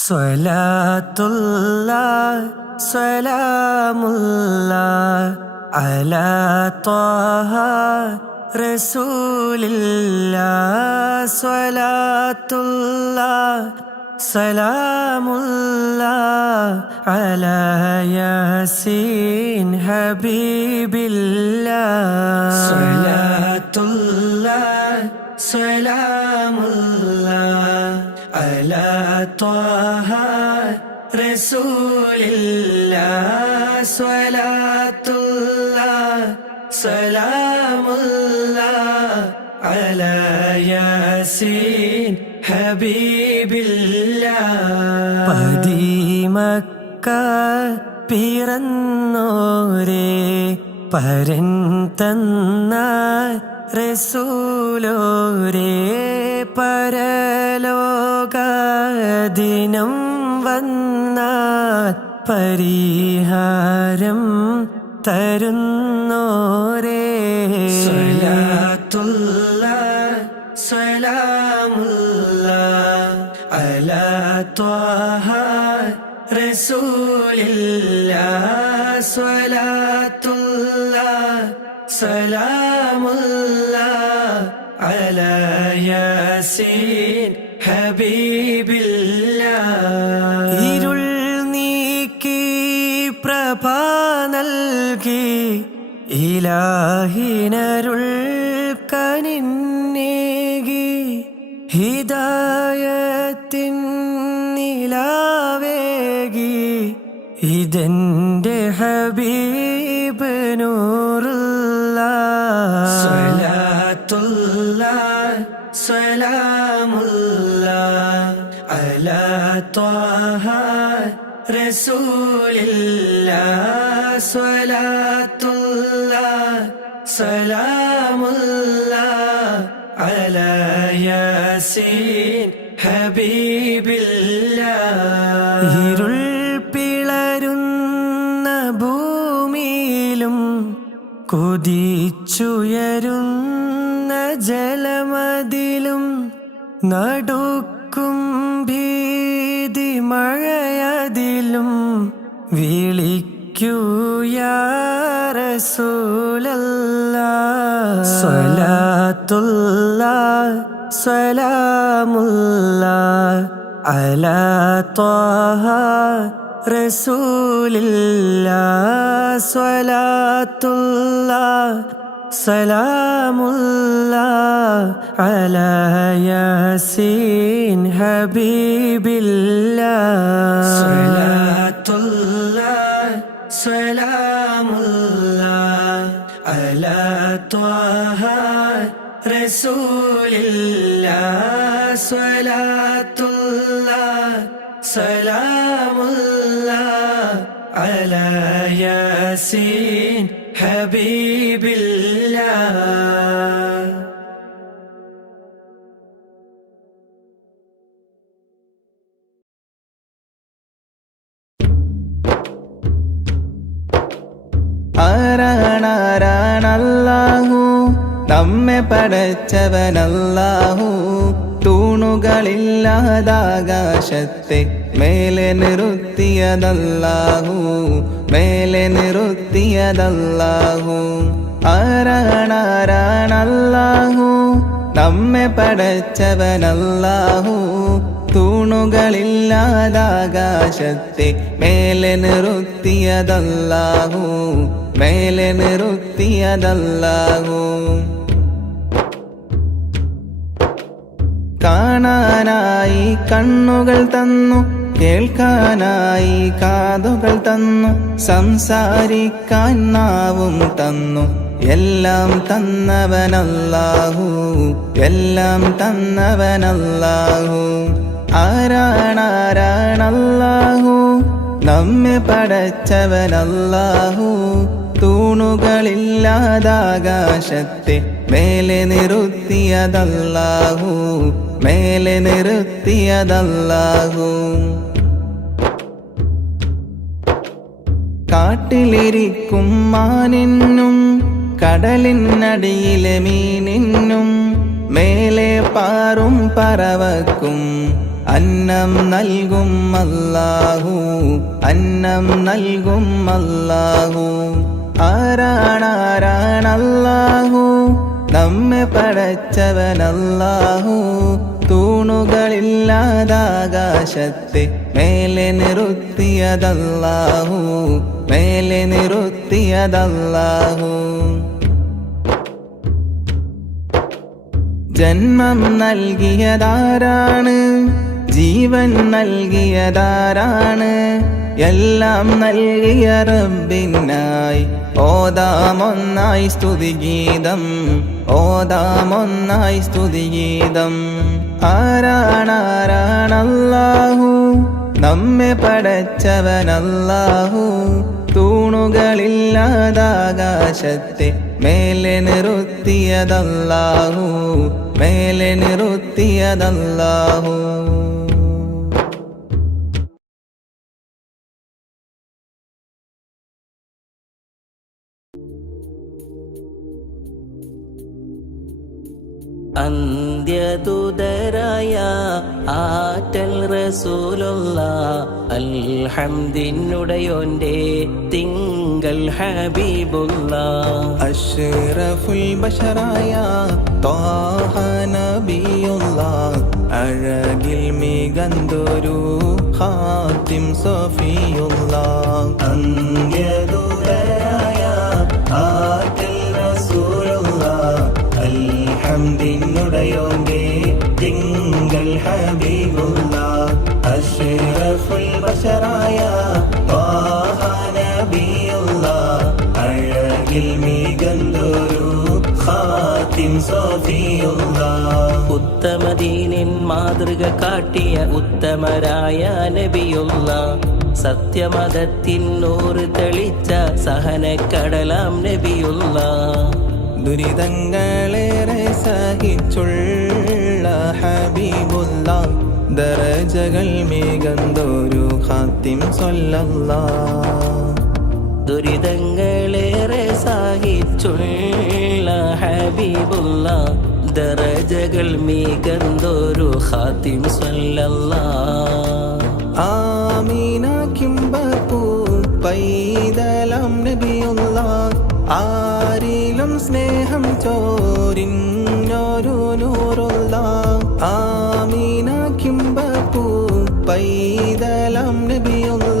സ്വലാത്തുല്ലാഹ് സ്വലാമുല്ലാഹ് അലാ ത്വാഹ റസൂലില്ലാഹ്. സ്വലാത്തുല്ലാഹ് സലാമുല്ലാഹ് അലാ യാസീൻ ഹബീബില്ലാഹ്. സ്വലാത്തുല്ലാഹ് സലാമുല്ലാഹ് അലാ ത്വാഹ റസൂലില്ലാഹ്. സ്വലാത്തുല്ലാഹ് സലാമുല്ലാഹ് അലാ യാസീൻ ഹബീബില്ലാഹ്. പതിമക്ക പിറന്നോരേ പരൻ തന്ന റസൂലോരേ, പരലോകദിനം വന്നാൽ പരിഹാരം തരുന്നോരേ. സ്വലാത്തുല്ലാഹ് സ്വലാമുല്ലാഹ് അലാ ത്വാഹ റസൂലില്ലാഹ്. സ്വലാത്തുല്ലാഹ് സലാമുല്ലാഹ് അലാ യാസീൻ ഹബീബില്ലാഹ്. ഇരുൾ നീക്കി പ്രഭ നൽകി ഇലാഹിനരുൾ കനിന്നേകി, ഹിദായത്തിൻ നിലാവേകി ഇതെന്റെ ഹബീബ് നൂറുല്ലാഹ്. സ്വലാത്തുല്ലാഹ് സലാമുല്ലാഹ് അലാ ത്വാഹ റസൂലില്ലാഹ്. സ്വലാത്തുല്ലാഹ് സലാമുല്ലാഹ് അലാ യാസീൻ ഹബീബില്ലാഹ്. ഇരുൾ പിളരുന്ന ഭൂമിയിലും കുതിച്ചുയരുന്ന ജലമതിലും നടുക്കും ഭീതി മഴയതിലും വിളിക്കൂ യാ റസൂലല്ലാഹ്. സ്വലാത്തുല്ലാഹ് സലാമുല്ലാഹ് അലാ ത്വാഹ റസൂലില്ലാഹ്. സ്വലാത്തുല്ലാഹ് സലാമുല്ലാഹ് അലാ യാസീൻ ഹബീബില്ലാഹ്. സ്വലാത്തുല്ലാഹ് സലാമുല്ലാഹ് അലാ ത്വാഹ റസൂലില്ലാഹ്. സ്വലാത്തുല്ലാഹ് സലാമുല്ലാഹ് അലാ യാസീൻ ഹബീബില്ലാഹ്. ആരാണാരാണല്ലാഹു, നമ്മെ പടച്ചവനല്ലാഹു. തൂണുകളില്ലാതാകാശത്തെ മേലെ നിർത്തിയതല്ലാഹു, മേലെ നിർത്തിയതല്ലാഹു. ആരാണാരാണല്ലാഹു, നമ്മെ പടച്ചവനല്ലാഹു. തൂണുകളില്ലാതാകാശത്തെ മേലെ നിർത്തിയതല്ലാഹു, മേലെ നിർത്തിയതല്ലാഹു. കാണാനായി കണ്ണുകൾ തന്നു, കേൾക്കാനായി കാതുകൾ തന്നു, സംസാരിക്കാൻ നാവും തന്നു. എല്ലാം തന്നവനല്ലാഹു, എല്ലാം തന്നവനല്ലാഹു. ആരാണാരാണല്ലാഹു, നമ്മെ പടച്ചവനല്ലാഹു. തൂണുകളില്ലാതാകാശത്തെ മേലെ നിർത്തിയതല്ലാഹു, മേലെ നിർത്തിയതല്ലാഹു. കാട്ടിലിരിക്കും മാനിനും കടലിനടിയിലെ മീനിനും മേലെ പാറും പറവക്കും അന്നം നൽകും അല്ലാഹു, അന്നം നൽകും അല്ലാഹു. ആരാണാരാണല്ലാഹു, നമ്മെ പടച്ചവനല്ലാഹു. തൂണുകളില്ലാതാകാശത്തെ മേലെ നിർത്തിയതല്ലാഹു, മേലെ നിർത്തിയതല്ലാഹു. ജന്മം നൽകിയതാരാണ്, ജീവൻ നൽകിയതാരാണ്? എല്ലാം നൽകിയ റബ്ബിനായി ഓതാമൊന്നായി സ്തുതിഗീതം, ഓതാമൊന്നായി സ്തുതിഗീതം. ആരാണാരാണല്ലാഹു, നമ്മെ പടച്ചവനല്ലാഹു. തൂണുകളില്ലാതാകാശത്തെ മേലെ നിർത്തിയതല്ലാഹു, മേലെ നിർത്തിയതല്ലാഹു. അന്ത്യദൂതരായ ആറ്റൽ റസൂലുള്ള, അൽഹംദിനുടയോന്റെ തിങ്കൾ ഹബീബുള്ള. അഷ്റഫുൽ ബശറായ ത്വാഹ നബിയുള്ള, അഴകിൽ മികന്തൊരു ഖാതിം സഫിയുള്ള. അന്ത്യദൂതരായ ആറ്റൽ റസൂലുള്ള, അൽഹംദിനുടയോന്റെ തിങ്കൾ ഹബീബുള്ള. അഷ്റഫുൽ ബശറായ ത്വാഹ നബിയുള്ള, അഴകിൽ മികന്തൊരു ഖാതിം സഫിയുള്ള. ഉത്തമദീനിൻ മാതൃക കാട്ടിയ ഉത്തമരായ നബിയുള്ള, സത്യമതത്തിൻ നൂറ് തെളിച്ച സഹനക്കടലാം നബിയുള്ള. ദുരിതങ്ങളേറെ സഹിച്ചുള്ള ഹബീബുള്ള, ദറജകൾ മികന്തൊരു ഖാതിം സ്വല്ലല്ലാഹ്. ദുരിതങ്ങളേറെ സഹിച്ചുള്ള ഹബീബുള്ള, ദറജകൾ മികന്തൊരു ഖാതിം സ്വല്ലല്ലാഹ്. ആമീന കിംബപ്പൂ പൈതലം നബിയുള്ള, ആരിലും സ്നേഹം ചോരിഞ്ഞൊരു നൂറുള്ള. ആമീന കിംബപ്പൂ പൈതലം നബിയുള്ള,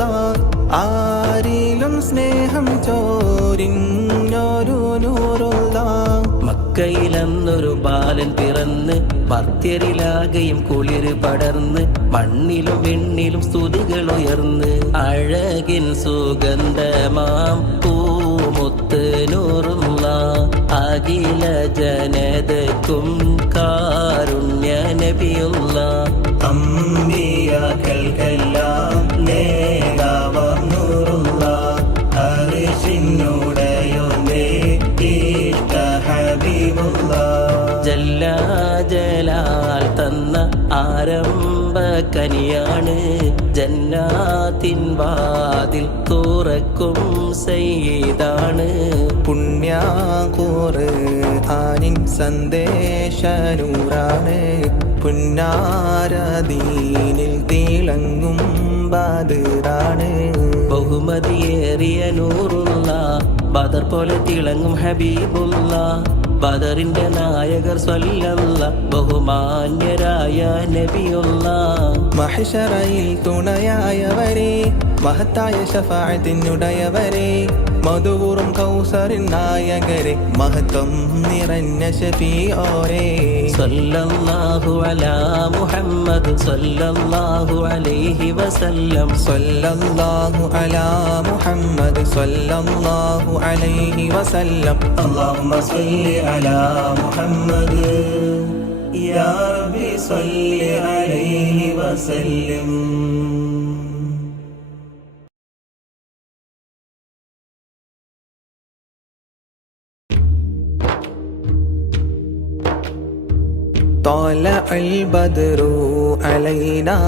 ആരിലും സ്നേഹം ചോരിഞ്ഞൊരു നൂറുള്ള. മക്കയിലന്നൊരു ബാലൻ പിറന്ന്, ഭക്തരിലാകെയും കുളിര് പടർന്ന്, മണ്ണിലും വെണ്ണിലും സ്തുതികൾ ഉയർന്ന്, അഴകിൻ സുഗന്ധമാം പൂമുത്ത് നൂറുള്ള, അഖില ജനതക്കും കാരുണ്യ നബിയുള്ള. അമ്പിയാക്കൾക്കെല്ലാം നേതാവാം നൂറുള്ള, അർശിനുടയോന്റെ ഇഷ്ട ഹബീബുള്ള. ജലാൽ തന്ന ആരംഭ കനിയാണ്, ജന്നാത്തിൻ വാതിൽ തുറക്കും സയ്യിദാണ്. പുണ്യ ഖുർആനിൻ സന്ദേശനൂറാണ്, പുന്നാരദീനിൽ തിളങ്ങും ബദറാണ്. ബഹുമതിയേറിയ നൂറുള്ള, ബദർ പോലെ തിളങ്ങും ഹബീബുള്ള. ബദറിന്റെ നായകർ സ്വല്ലല്ലാഹ്, ബഹുമാന്യരായ നബിയുള്ള. മഹ്ശറയിൽ തുണയായവരെ, മഹത്തായ ശഫാഅത്തിനുടയവരെ, മധുവൂറും കൗസറിൻ നായകരെ, മഹത്വം നിറഞ്ഞ ശഫീഓരെ. സ്വല്ലല്ലാഹു അലാ മുഹമ്മദ് സ്വല്ലല്ലാഹു അലൈഹി വസല്ലം. സ്വല്ലല്ലാഹു അലാ മുഹമ്മദ് സ്വല്ലല്ലാഹു അലൈഹി വസല്ലം. اللهم صل على محمد يا ربي صل عليه وسلم. طلع البدر علينا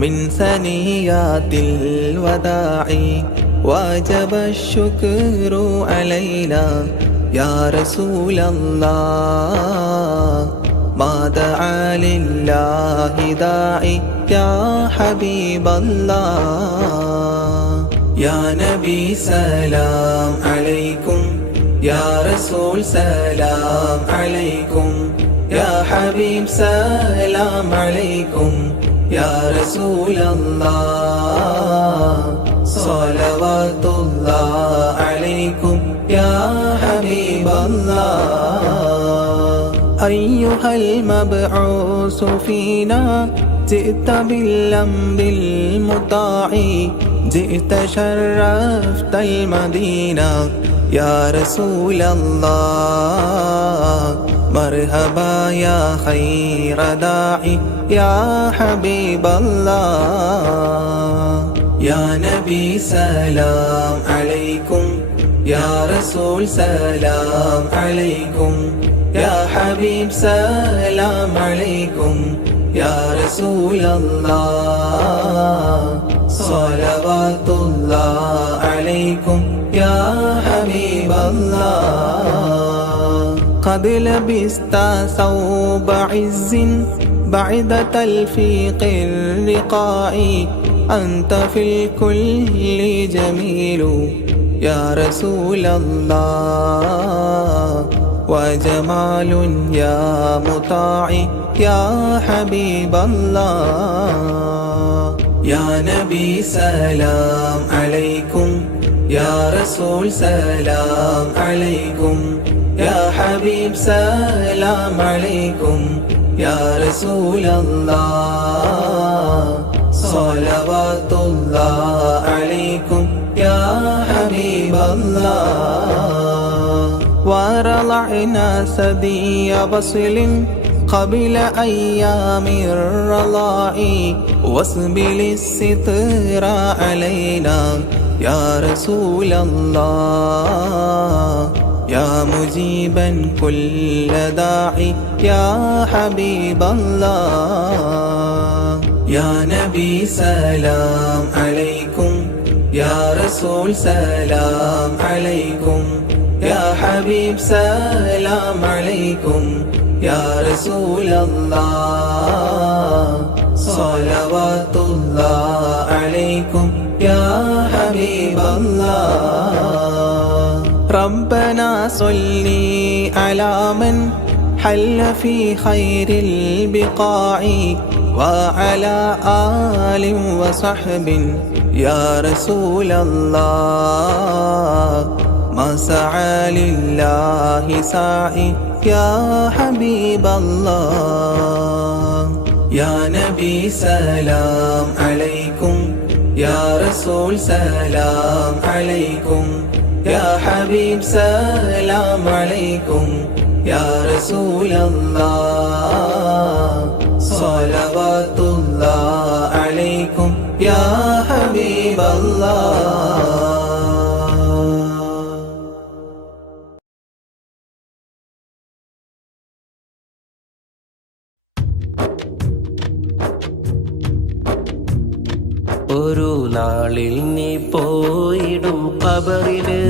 من ثنيات الوداع وجب الشكر علينا يا رسول الله ما دعا لله داعي يا حبيب الله. يا نبي سلام عليكم، يا رسول سلام عليكم، يا حبيب سلام عليكم، يا رسول الله صلوات الله عليكم يا حبيب الله. أيها المبعوث فينا جئت بالأمر المطاع، جئت شرفت المدينة يا رسول الله. مرحبا يا خير داعي يا حبيب الله. يا نبي سلام عليكم، يا رسول سلام عليكم، يا حبيب سلام عليكم، يا رسول الله صلوات الله عليكم يا حبيب الله. قد لبست ثوب عز بعد تلفيق الرقاع، أنت في الكل جميل يا رسول الله، وجمال يا مطاع يا حبيب الله. يا نبي سلام عليكم، يا رسول سلام عليكم، يا حبيب سلام عليكم، يا رسول الله صلوات الله عليكم يا حبيب الله. ورضعنا ثدي بصل قبل أيام الرضاع، واسبل الستر علينا يا رسول الله، يا مجيبا كل داعي يا حبيب الله. يا نبي سلام عليكم، يا رسول سلام عليكم، يا حبيب سلام عليكم، يا رسول الله صلوات الله عليكم يا حبيب الله. ربنا صلي على من حل في خير البقاع، وعلى آل وصحب يا رسول الله. ما سعى لله ساعي يا حبيب الله. يا نبي سلام عليكم، يا رسول سلام عليكم، يا حبيب سلام عليكم، يا رسول الله صلوات الله عليكم يا حبيب الله. ഒരു നാളിൽ നീ പോയിടും ഖബറില്,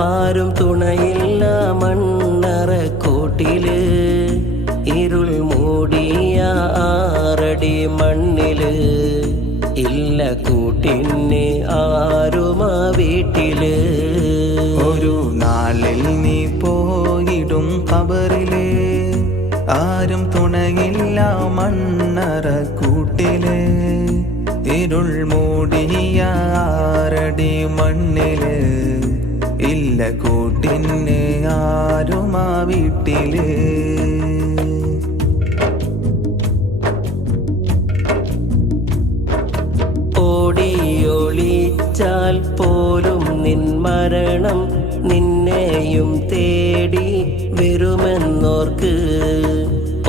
ആരും തുണയില്ല മണ്ണറക്കൂട്ടില്, ഇരുൾ മൂടിയ ആറടി മണ്ണില്, ഇല്ല കൂട്ടിന് ആരുമാ വീട്ടില്. ഒരു നാളിൽ നീ പോയിടും ഖബറില്, ആരും തുണയില്ല മണ്ണറക്കൂട്ടില്, ഇരുൾ മൂടിയ ആറടി മണ്ണില്, ഇല്ല കൂട്ടിന് ആരുമാ വീട്ടില്. ഓടിയൊളിച്ചാൽ പോലും നിൻ മരണം നിന്നെയും തേടി വരുമെന്നോർക്ക്,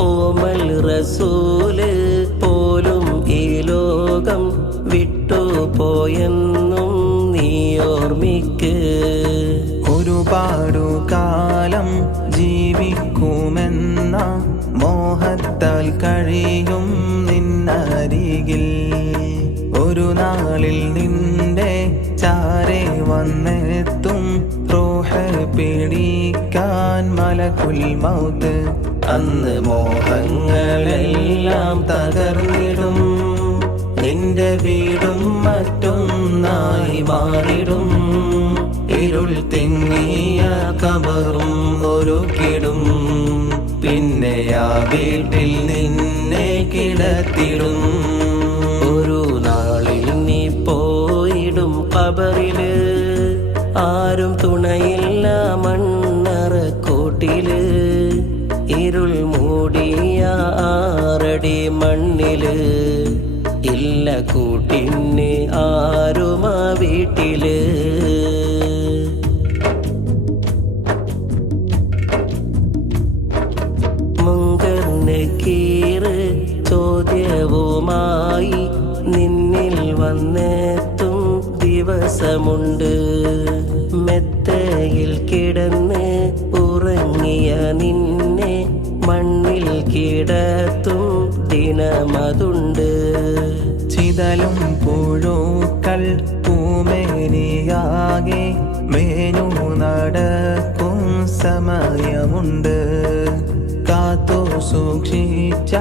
ഓമൽ റസൂല് പോലും ഈ ലോകം വിട്ടുപോയെന്നും നീ ഓർമ്മിക്ക്. ഒരുപാടു കാലം ജീവിക്കുമെന്ന മോഹത്താൽ കഴിയും നിന്നരികിൽ, ഒരു നാളിൽ നിന്റെ ചാരെ വന്നെത്തും റൂഹ് പിടിക്കാൻ വിളിക്കാൻ മലക്കുൽ മൗത്ത്. അന്ന് മോഹങ്ങളെല്ലാം തകർന്നിടും, നിന്റെ വീടും മറ്റൊന്നായി മാറിടും. ഇരുൾ തിങ്ങിയ കബറും ഒരുക്കിടും, പിന്നെ ആ വീട്ടിൽ നിന്നെ കിടത്തിടും. ഒരു നാളിൽ നീ പോയിടും കബറില്, ആരും തുണയില്ല മണ്ണറക്കൂട്ടില്. ഇരുൾ മൂടിയ 6 അടി മണ്ണില്, ഇല്ല കൂട്ടിന് ആരുമാ വീട്ടില്. മുങ്കർ നക്കീറ് ചോദ്യവുമായി നിന്നിൽ വന്നെത്തും ദിവസമുണ്ട്. മെത്തയിൽ കിടന്ന് ഉറങ്ങിയ നിന്നെ മണ്ണിൽ കിടത്തും ദിനമതുണ്ട്. ചിതലും പുഴുക്കൾ പൂമേനിയാകെ മേനു നടക്കും സമയമുണ്ട്. കാത്തു സൂക്ഷിച്ച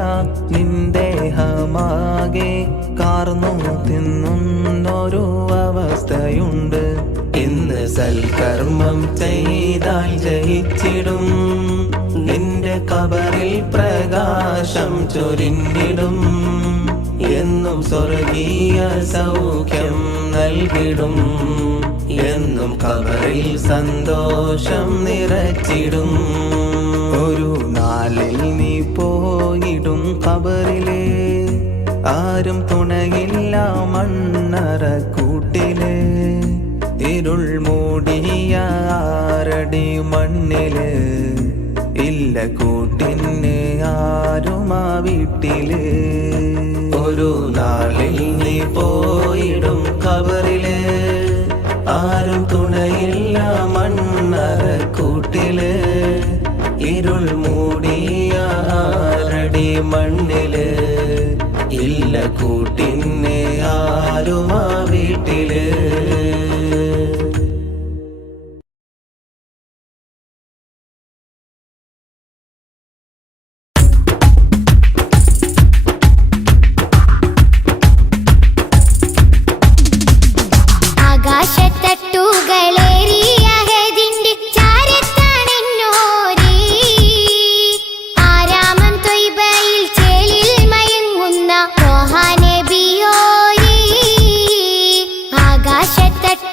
നിന്ദേഹമാകെ കാർന്നു തിന്നുന്നൊരു അവസ്ഥയുണ്ട്. ഇന്ന് സൽക്കർമ്മം ചെയ്താൽ ജയിച്ചിടും, നിന്റെ കബറിൽ പ്രകാശം ചൊരിഞ്ഞിടും. എന്നും സ്വർഗീയ സൗഖ്യം നൽകിടും, എന്നും കബറിൽ സന്തോഷം നിറച്ചിടും. ഒരു നാളിൽ നീ പോയിടും കബറിലെ, ആരും തുണയില്ല മണ്ണറക്കൂട്ടില്. ഇരുൾ മൂടിയ 6 അടി മണ്ണില്, ഇല്ല കൂട്ടിന് ആരുമാ വീട്ടില്. ഒരു നാളിൽ നീ പോയിടും കബറില്, ആരും തുണയില്ല മണ്ണറക്കൂട്ടില്. ഇരുൾ മൂടിയ 6 അടി മണ്ണില്, ഇല്ല കൂട്ടിന് ആരുമാ വീട്ടില്. ആകാശത്തട്ടുകളേറിയ ഹദിന്റെ ചാരത്താണെന്നോരേ, ആരാമം ത്വയ്ബയിൽ ചേലിൽ മയങ്ങുന്ന ത്വാഹാ നബിയോരേ. ആകാശത്തട്ടു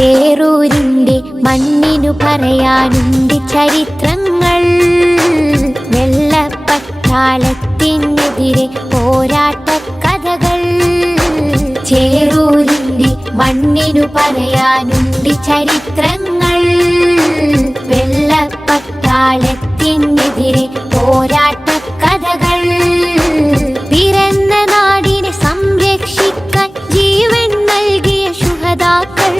ചേറൂരിന്റെ മണ്ണിനു പറയാനുണ്ട് ചരിത്രങ്ങൾ. വെള്ളപ്പട്ടാളത്തിനെതിരെ പോരാട്ട കഥകൾ. ചേറൂരിന്റെ മണ്ണിനു പറയാനുണ്ട് ചരിത്രങ്ങൾ. വെള്ളപ്പട്ടാളത്തിനെതിരെ പോരാട്ട കഥകൾ. പിറന്ന നാടിനെ സംരക്ഷിക്കാൻ ജീവൻ നൽകിയ ശുഹദാക്കൾ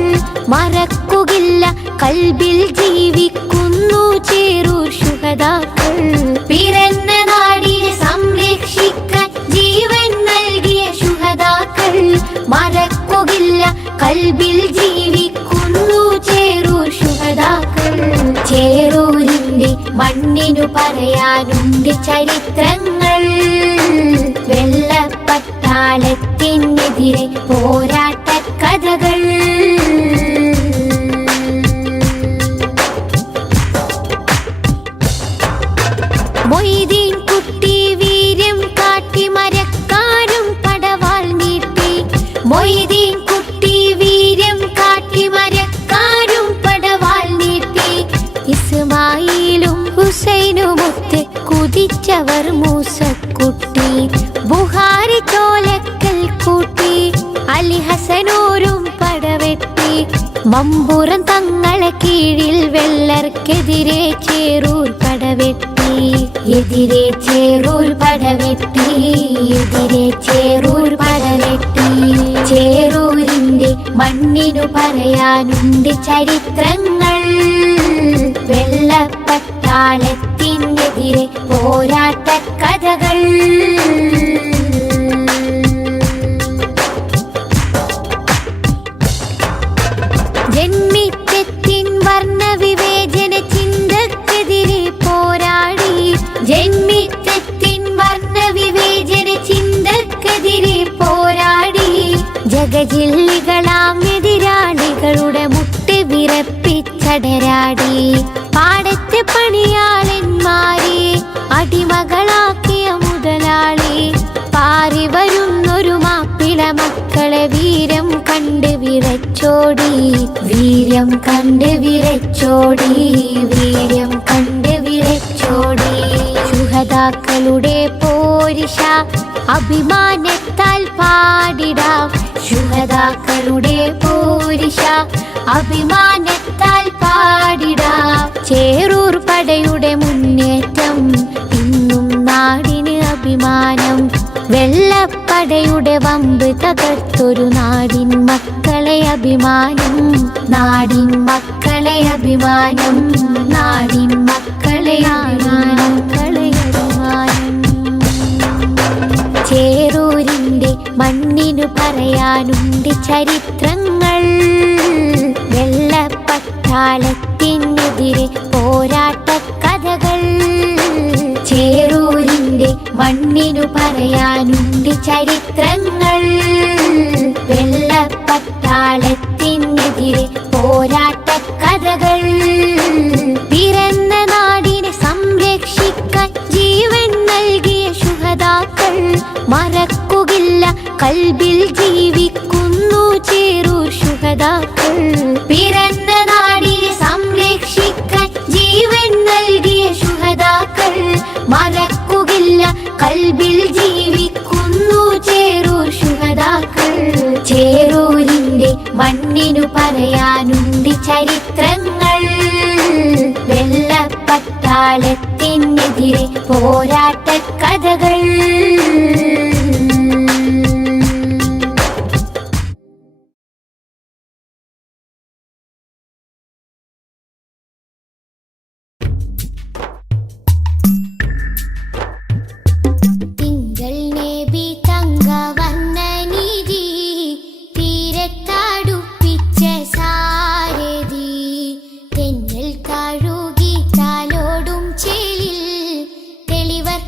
മറക്കുകയില്ല, കൽബിൽ ജീവിക്കുന്നു ചേറൂർ ശുഹദാക്കൾ. പിറന്ന നാടിനെ സംരക്ഷിക്കാൻ ജീവൻ നൽകിയ ശുഹദാക്കൾ മറക്കുകയില്ല, കൽബിൽ ജീവിക്കുന്നു ചേറൂർ ശുഹദാക്കൾ. ചേറൂരിന്റെ മണ്ണിനു പറയാനുണ്ട് ചരിത്രങ്ങൾ. വെള്ളപ്പട്ടാളത്തിനെതിരെ പോരാട്ട കഥകൾ. മൊയ്തീൻ കുട്ടി വീര്യം കാട്ടി മരക്കാരും പടവാൾ നീട്ടി. മൊയ്തീൻ കുട്ടി വീര്യം കാട്ടി മരക്കാരും പടവാൾ നീട്ടി. ഇസ്മായിലും ഹുസൈനുമൊത്ത് കുതിച്ചവർ മൂസക്കുട്ടി. ബുഹാരി ചോലക്കൽ കൂട്ടി അലി ഹസനൂരും പടവെട്ടി. മമ്പുറം തങ്ങളെ കീഴിൽ വെള്ളർക്കെതിരെ ചേറൂർ പടവെട്ടി. എതിരെ ചേറൂർ പടവെട്ടി. എതിരെ ചേറൂർ പടവെട്ടി. ചേറൂരിന്റെ മണ്ണിനു പറയാനുണ്ട് ചരിത്രങ്ങൾ. വെള്ളപ്പട്ടാളത്തിനെതിരെ പോരാട്ട കഥകൾ. ജന്മിത്വത്തിൻ വർണ്ണവിവേചന ചിന്തക്കെതിരെ പോരാടി. ജന്മിത്വത്തിൻ വർണ്ണവിവേചന ചിന്തക്കെതിരെ പോരാടി. ജഗജില്ലികളാം എതിരാളികളുടെ മുട്ട് വിറപ്പിച്ചടരാടി. പാടത്തെ പണിയാളന്മാരെ അടിമകളാക്കിയ മുതലാളി. പാറി വരുന്നൊരു മാപ്പിള മക്കളെ വീരം കണ്ട് വിറച്ചോടി. വീര്യം കണ്ട് വിറച്ചോടി. വീര്യം കണ്ട് വിറച്ചോടി. ശുഹദാക്കളുടെ പോരിഷ അഭിമാനത്താൽ പാടിടാം. ശുഹദാക്കളുടെ പോരിഷ അഭിമാനത്താൽ പാടിടാം. ചേറൂർ പടയുടെ മുന്നേറ്റം ഇന്നും നാടിന് അഭിമാനം. വെള്ളപ്പടയുടെ വമ്പ് തകർത്തൊരു നാടിൻ മക്കളെ അഭിമാനം. നാടിൻ മക്കളെ അഭിമാനം. നാടിൻ മക്കളെ അഭിമാനം. ചേറൂരിന്റെ മണ്ണിനു പറയാനുണ്ട് ചരിത്രങ്ങൾ. വെള്ളപ്പട്ടാളത്തിനെതിരെ പോരാട്ട കഥകൾ. ചേറൂരിന്റെ മണ്ണിനു പറയാനുണ്ട് ചരിത്രങ്ങൾ. വെള്ളപ്പട്ടാളത്തിനെതിരെ പോരാട്ട കഥകൾ. പിറന്ന നാടിനെ സംരക്ഷിക്കാൻ ജീവൻ നൽകിയ ശുഹദാക്കൾ മറക്കുകയില്ല, കൽബിൽ ജീവിക്കുന്നു ചേറൂർ ശുഹദാക്കൾ. പിറന്ന നാടിനെ സംരക്ഷിക്കാൻ ജീവൻ നൽകിയ ശുഹദാക്കൾ മറക്കുകയില്ല, കൽബിൽ ജീവിക്കുന്നു ചേറൂർ ശുഹദാക്കൾ. ചേറൂരിന്റെ മണ്ണിനു പറയാനുണ്ട് ചരിത്രങ്ങൾ. വെള്ളപ്പട്ടാളത്തിനെതിരെ പോരാട്ട കഥകൾ. തെളിവർ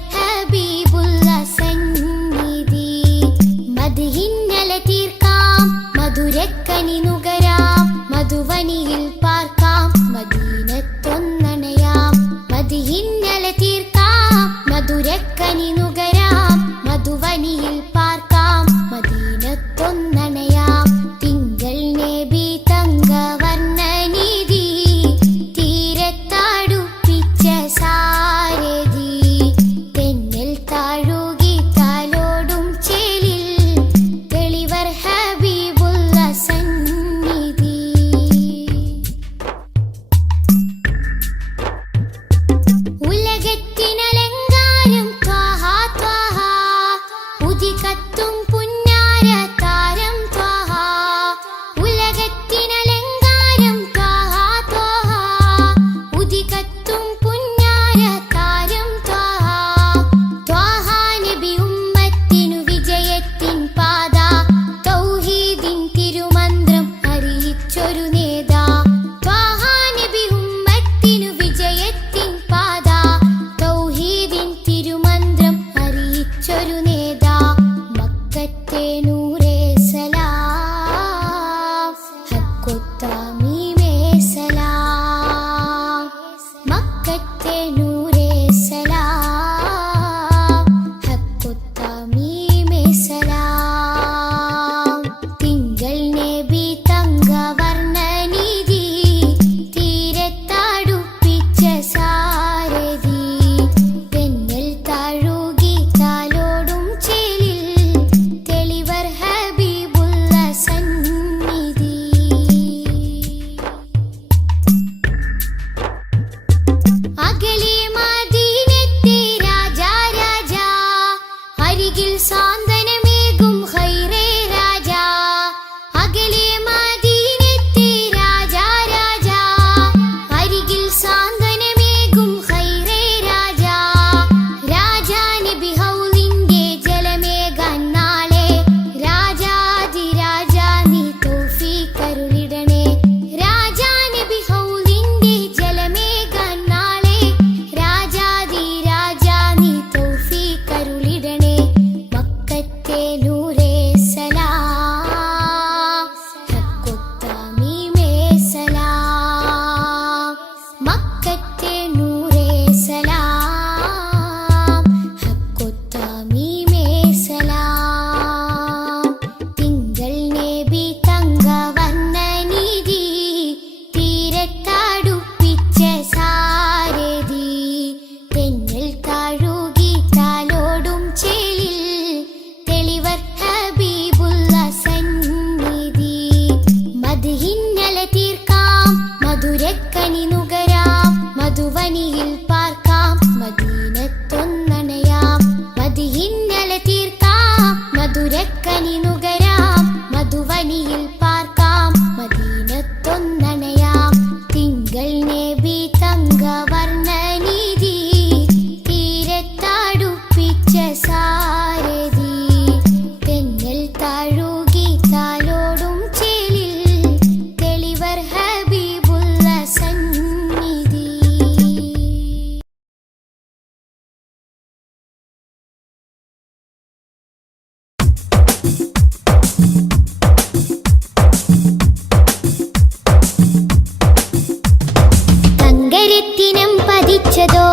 തങ്കരത്തിനം പതിച്ചതോ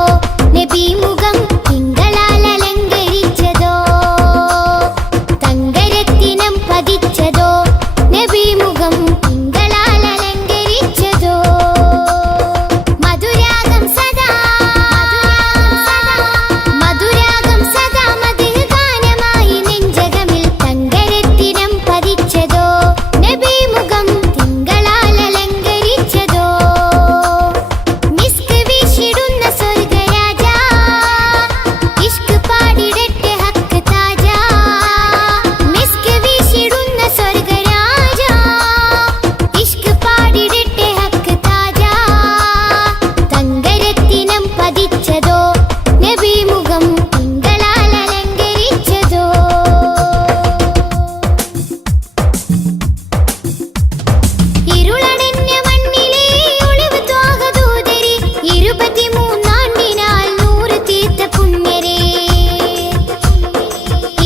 നബി മുഖം തിങ്കളാൽ അലങ്കരിച്ചതോ. തങ്കരത്തിനം പതിച്ചതോ നബി മുഖം തിങ്കളാൽ അലങ്കരിച്ചതോ. മധുരാഗം സദാ മധുരാഗം സദാ മധുര ഗാനമായി നെഞ്ചകമിൽ. തങ്കരത്തിനം പതിച്ചതോ നബി മുഖം തിങ്കളാൽ അലങ്കരിച്ചതോ. മിസ്ക് വീശിടുന്ന സ്വർഗരാജ ഇഷ്ക് പാടിടട്ടെ ഹക്ക് താജ. മിസ്ക് വീശിടുന്ന സ്വർഗരാജ ഇഷ്ക് പാടിടട്ടെ ഹക്ക് താജ. തങ്കരത്തിനം പതിച്ചതോ നബി മുഖം തിങ്കളാൽ അലങ്കരിച്ചതോ. ഇരുളടഞ്ഞ മണ്ണിലെ ഒളിവ് ത്വാഹദൂതരെ 23 നൂറ് തീർത്ത പുണ്യരെ.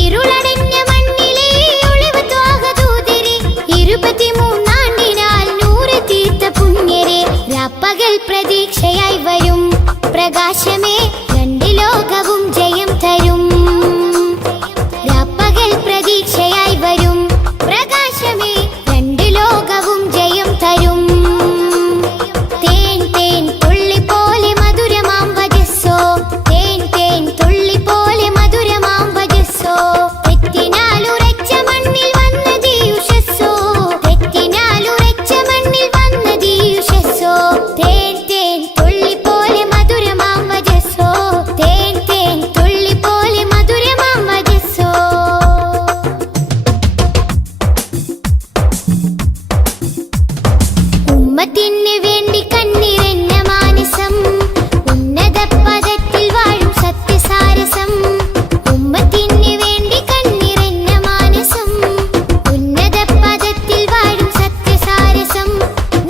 ഇരുളടഞ്ഞ മണ്ണിലെ ഒളിവ് ത്വാഹദൂതരെ 23 നൂറ് തീർത്ത പുണ്യരെ. രാപ്പകൽ പ്രതീക്ഷയായി വരും പ്രകാശമേ രണ്ട് ലോകവും ജയം തരും. രാപ്പകൽ പ്രതീക്ഷയായി വരും പ്രകാശമേ രണ്ട് ലോകവും ജയം തരും. തേൻ തേൻ തുള്ളി പോലെ മധുരമാം വജസ്സോ. തേൻ തേൻ തുള്ളി പോലെ മധുരമാം വജസ്സോ. തെറ്റിനാലുറച്ച മണ്ണിൽ വന്നതീ ഉഷസ്സോ. തെറ്റിനാലുറച്ച മണ്ണിൽ വന്നതീ ഉഷസ്സോ. തേൻ തേൻ തുള്ളി പോലെ മധുരമാം വജസ്സോ. തേൻ തേൻ തുള്ളി പോലെ മധുരമാം വജസ്സോ. ഉമ്മത്തിന് വേണ്ടി കണ്ണിറഞ്ഞ മാനസം ഉന്നത പദത്തിൽ വാഴും സത്യസാരസം. ഉമ്മത്തിന് വേണ്ടി കണ്ണിറഞ്ഞ മാനസം ഉന്നത പദത്തിൽ വാഴും സത്യസാരസം.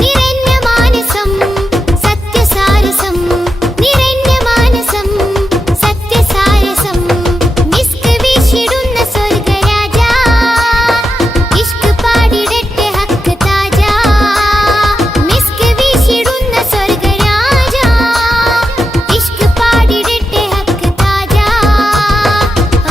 നിറഞ്ഞ മാനസം സത്യസാരസം. നിറഞ്ഞ മാനസം സത്യസാരസം. മിസ്ക് വീശിടുന്ന സ്വർഗരാജ ഇഷ്ക് പാടിടട്ടെ ഹക്ക് താജ. മിസ്ക് വീശിടുന്ന സ്വർഗരാജ ഇഷ്ക് പാടിടട്ടെ ഹക്ക് താജ.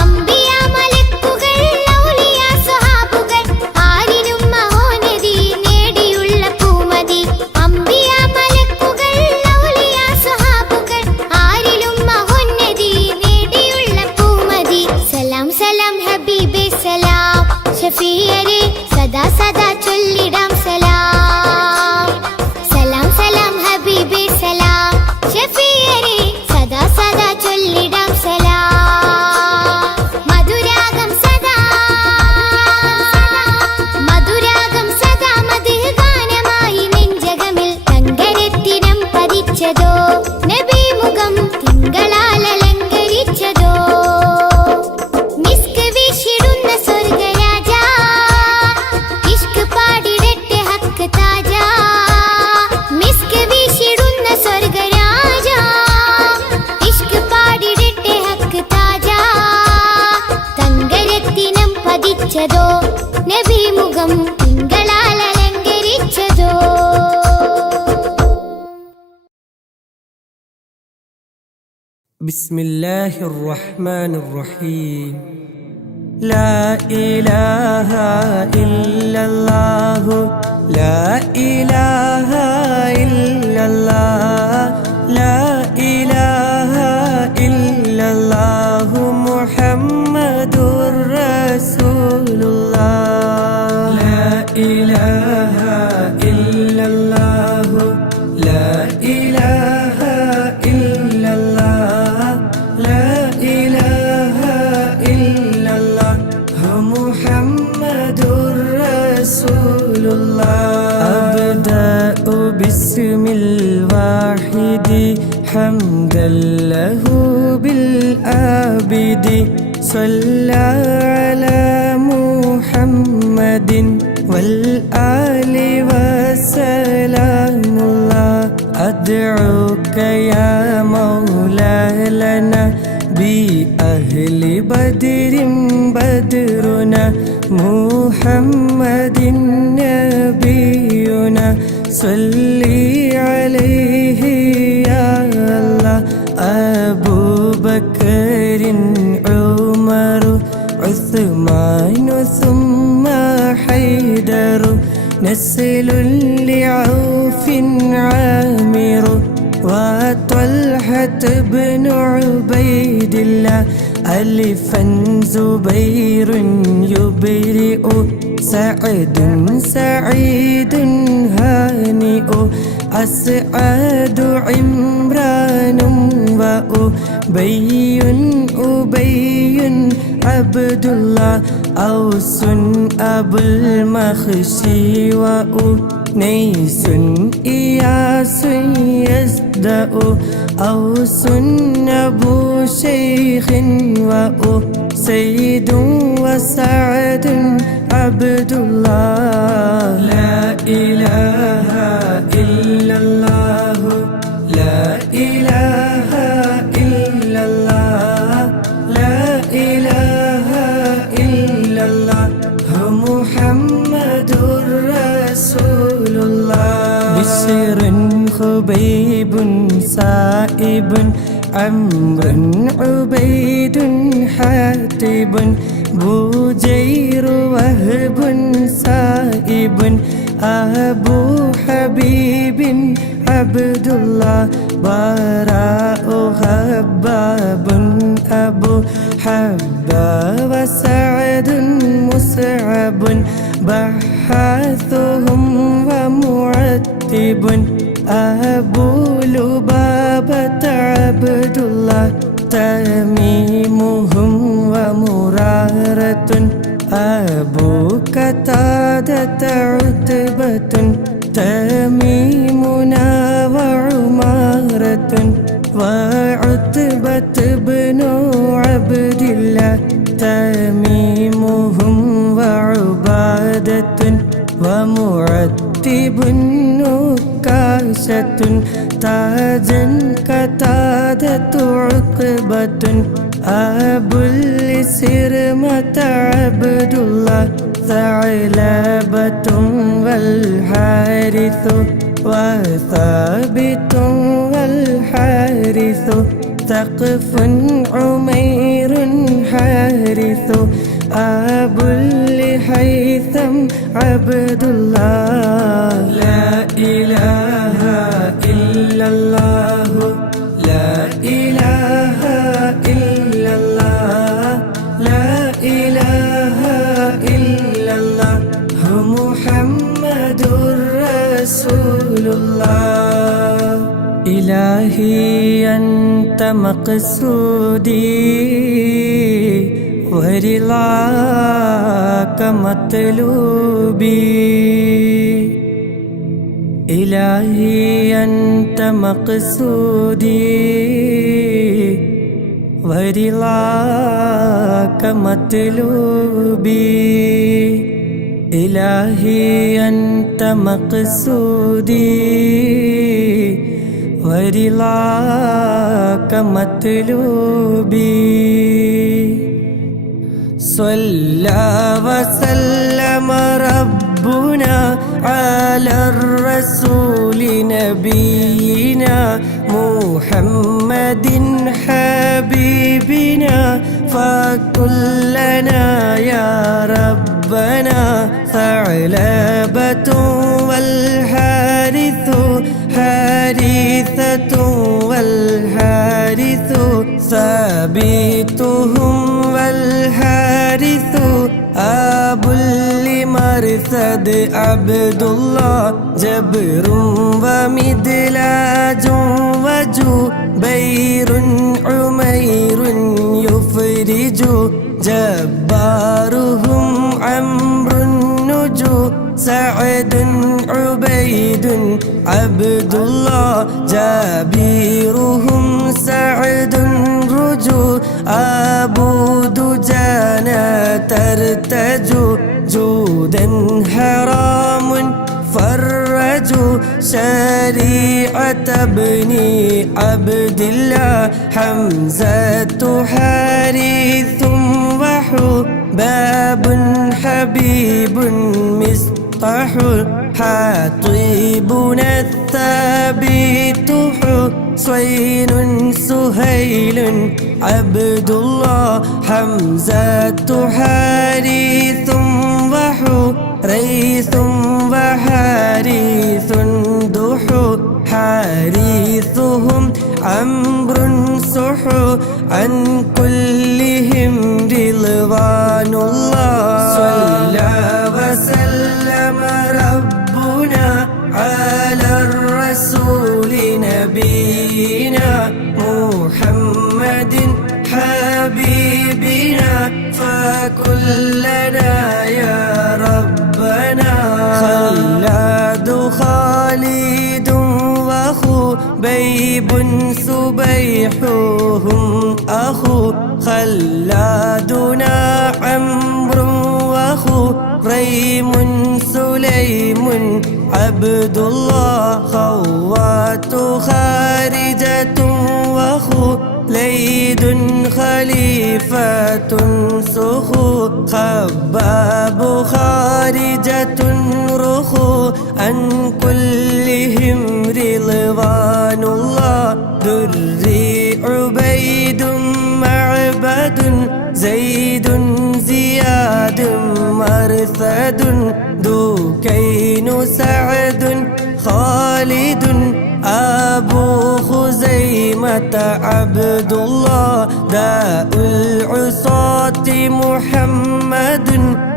അംബിയ മലക്കുകൾ ഔലിയ സ്വഹാബുകൾ ആരിലും മഹോന്നതി നേടിയുള്ള പൂമതി. അംബിയ മലക്കുകൾ ഔലിയ സ്വഹാബുകൾ ആരിലും മഹോന്നതി നേടിയുള്ള പൂമതി. സലാം സലാം ഹബീബേ സലാം ഷഫീയരെ സദാ സദാ ചൊല്ലിടാം സലാം. സലാം സലാം ഹബീബേ സലാം ഷഫീയരെ സദാ സദാ ചൊല്ലിടാം സലാം. മധുരാഗം സദാ മധുരാഗം സദാ മധുര ഗാനമായി നെഞ്ചകമിൽ. തങ്കരത്തിനം പതിച്ചതോ നബി മുഖം തിങ്കളാൽ അലങ്കരിച്ചതോ. മിസ്ക് വീശിടുന്ന സ്വർഗരാജ ഇഷ്ക് പാടിടട്ടെ ഹക്ക് താജ. മിസ്ക് വീശിടുന്ന സ്വർഗരാജ ഇഷ്ക് പാടിടട്ടെ ഹക്ക് താജ. തങ്കരത്തിനം പതിച്ചതോ നബി മുഖം തിങ്കളാൽ അലങ്കരിച്ചതോ. ബിസ്മില്ലാഹിർ റഹ്മാനിർ റഹീം. ലാ ഇലാഹ ഇല്ലല്ലാഹു ലാ ഇലാഹ ഇല്ലല്ലാഹ് ലാ ഇലാഹ ഇല്ലല്ലാഹു മുഹമ്മദുർ റസൂലുള്ളാഹ്. ലാ ഇലാഹ ഇല്ലല്ലാഹു ലാ ഇലാഹ ഇല്ലല്ലാഹ് ലാ ഇലാഹ ഇല്ലല്ലാഹു മുഹമ്മദുർ റസൂലുള്ളാഹ്. അബ്ദഉ ബിസ്മിൽ വാഹിദി ഹംദൻ ലഹു ബിൽ ആബിദി സ്വല്ലാ അലാ മുഹമ്മദിൻ വൽ ആലി വസലാമുല്ലാഹ്. അദ്ഉക യാ മൗലാ ലനാ ബി അഹ്ലി بدر بدرنا محمد نبينا صلي عليه يا الله أبو بكر عمر عثمان ثم حيدر نسل لعوف عامر وطلحة بن عبيد الله ألفا زبير يبرئ سعد سعيد هانئ أسعد عمران وأبي أبي عبد الله أوس أبو المخشي وأنيس إياس يزدأ أوس أبو شيخ وأسيد وسعد عبد الله لا إله إلا الله لا إله إلا الله لا إله إلا الله محمد رسول الله بشر خبيب سائب عمرو عبيد حاتب بجير وهب سائب أبو حبيب عبد الله براء خباب أبو حبا وسعد مسعب بحاثهم ومعتب أبو لبابة عبد الله تميمهم ومرارة أبو قتادة عتبة تميمنا وعمارة وعتبة بن عبد الله تميمهم وعبادة ومعتب نكاشة تاجا قتادة عقبة أبو السرمة عبد الله ثعلبة والحارث وثابت والحارث ثقف عمير حارث أبو الهيثم عبد الله لا إله إلا الله لا إله إلا الله لا إله إلا الله محمد رسول الله إلهي أنت مقصودي ورضاك مطلوبي إلهي أنت مقصودي ورضاك مطلوبي إلهي أنت مقصودي ورضاك مطلوبي صلى وسلم ربنا على الرسول نبينا محمد حبيبنا فكلنا يا ربنا ثعلبة والحارث حارثة والحارث ثابتهم والحارث أبو المرثد عبد الله جبر ومدلاج وجبير عمير يفرج جبارهم عمرو النجو سعد عبيد عبد الله جابيرهم سعد رجو أبو دجانا ترتجو جودا حرام فرجوا شريعة ابن عبد الله حمزة حارث وحباب حبيب مصطح حاطبنا الثابت حسين سهيل عبد الله حمزة حارث وحريث وحارث دحو حارثهم عمرو سحو عن كلهم رضوان الله صلى وسلم ربنا على الرسول نبينا محمد حبيبنا فكلنا يا ربنا خلاد خالد وخبيب سبيحهم أخو خلادنا عمرو وخريم سليم عبد الله خوات خارجة وخليد خليفة سخو خباب خارجة رخو عن كلهم رضوان الله دري عبيد معبد زيد زياد مرثد دوكين سعد خالد أبو خزيمة عبد الله داء العصاة محمد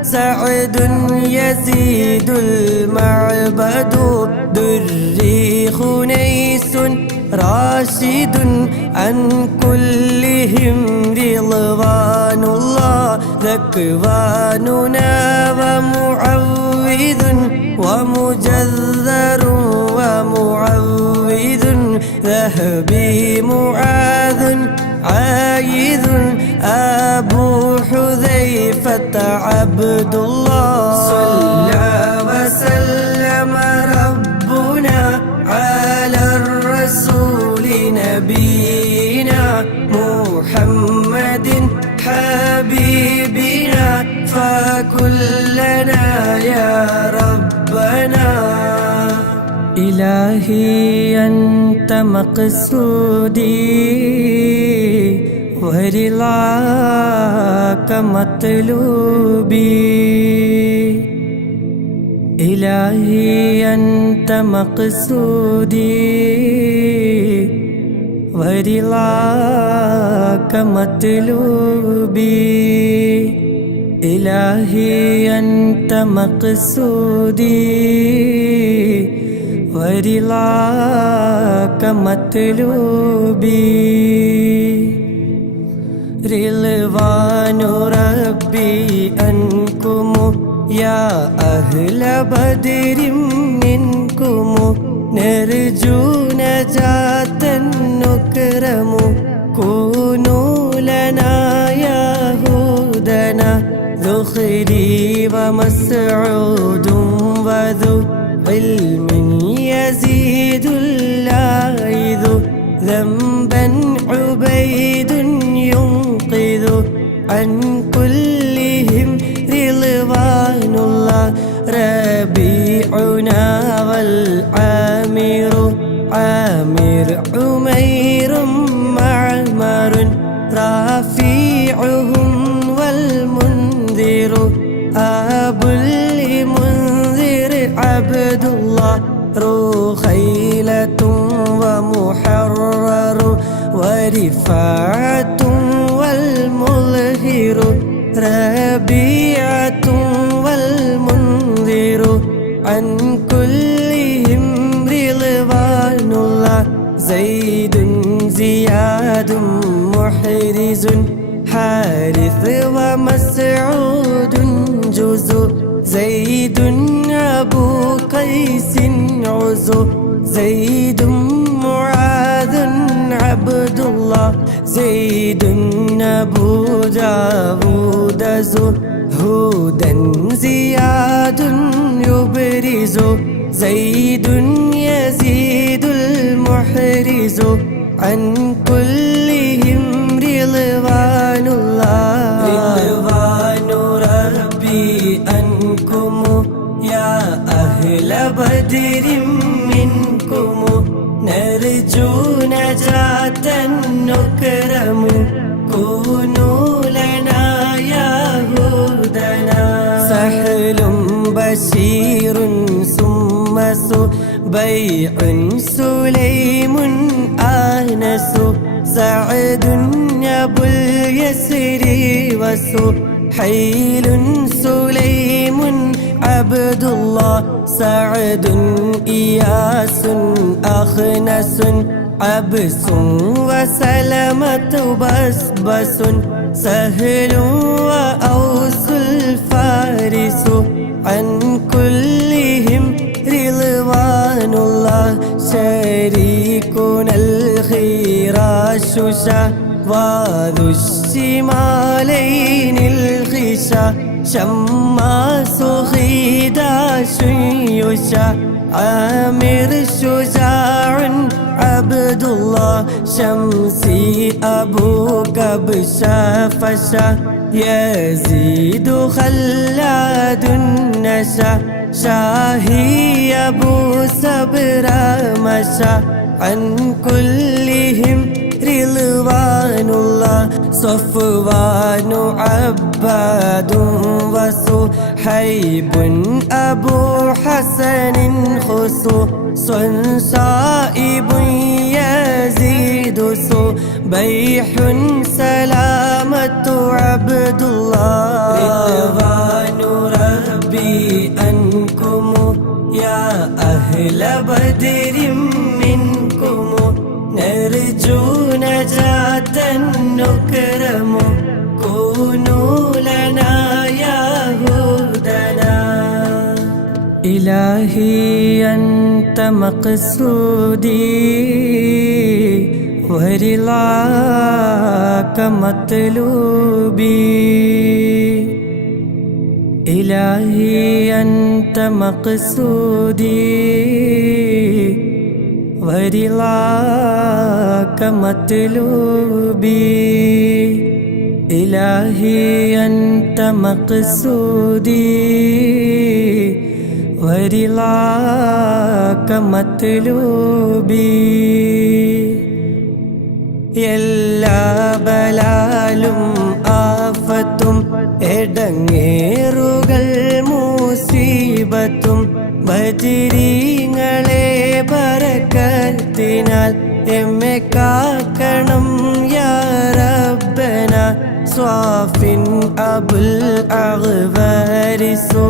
سعد يزيد المعبد دري خنيس راشد عن كلهم رضوان الله ذكواننا ومعوذ ومجذر ومعوذ ذهبي معاذ عايذ أبو حذيفة عبد الله صلى وسلم ربنا على الرسول نبينا محمد حبيبنا فكلنا يا ربنا إلهي أنت مقصودي ورضاك مطلوبي إلهي أنت مقصودي ورضاك مطلوبي إلهي أنت مقصودي ورضاك مطلوبي رضوان ربي أنكم يا أهل بدر منكم نرجو نجاة نكرم كونوا لنا يهودنا ذخري ومسعود وذو علم يزيد اللاعذ ذنبا عبيد ينقذ عن كلهم رضوان الله ربيعنا والعامر عامر عمير معمر رافيعهم والمنذر أبو المنذر عبد الله رخيلة ومحرر ورفاعة والمظهر ربيعة والمنذر عن كلهم رضوان الله زيد زياد محرز حارث ومسعود جزء زيد أبو قيس عزو زيد معاذ عبد الله زيد أبو داود زهودا زياد يبرز زيد يزيد المحرز عن كلهم رضوان بدر منكم نرجو نجاة نكرم كونوا لنا يهودنا سهل بشير ثم بيع سليم آنس سعد أبو اليسر وسحيل سليم عبد الله سعد إياس أخنس عبس وسلمة بسبس سهل وأوس الفارس عن كلهم رضوان الله شريكنا الخراش وذو الشمالين الخشا شماس خداش يشا عامر شجاع عبد الله شمسي أبو كبشا فشا يزيد خلاد النشا شاهي أبو صبر مشى عن كلهم رضوان الله صفوان عباد وصهيب أبو حسن خسو صائب يزيد بيح سلامة عبد الله رضوان ربي أنكم يا أهل بدر منكم نرجو نجاة نكرم كونوا لنا يهودنا إلهي أنت مقصودي ورضاك مطلوبي إلهي أنت مقصودي ورضاك مطلوبي إلهي أنت مقصودي ورضاك مطلوبي എല്ലാ ബലാലും ആഫത്തും എടങ്ങേറുകൾ മുസീബത്തും ബദരീങ്ങളെ ബറക്കത്തിനാൽ എമ്മെ കാക്കണം യാ റബ്ബന സ്വാഫിൻ അബുൽ അഗ്വാരിസു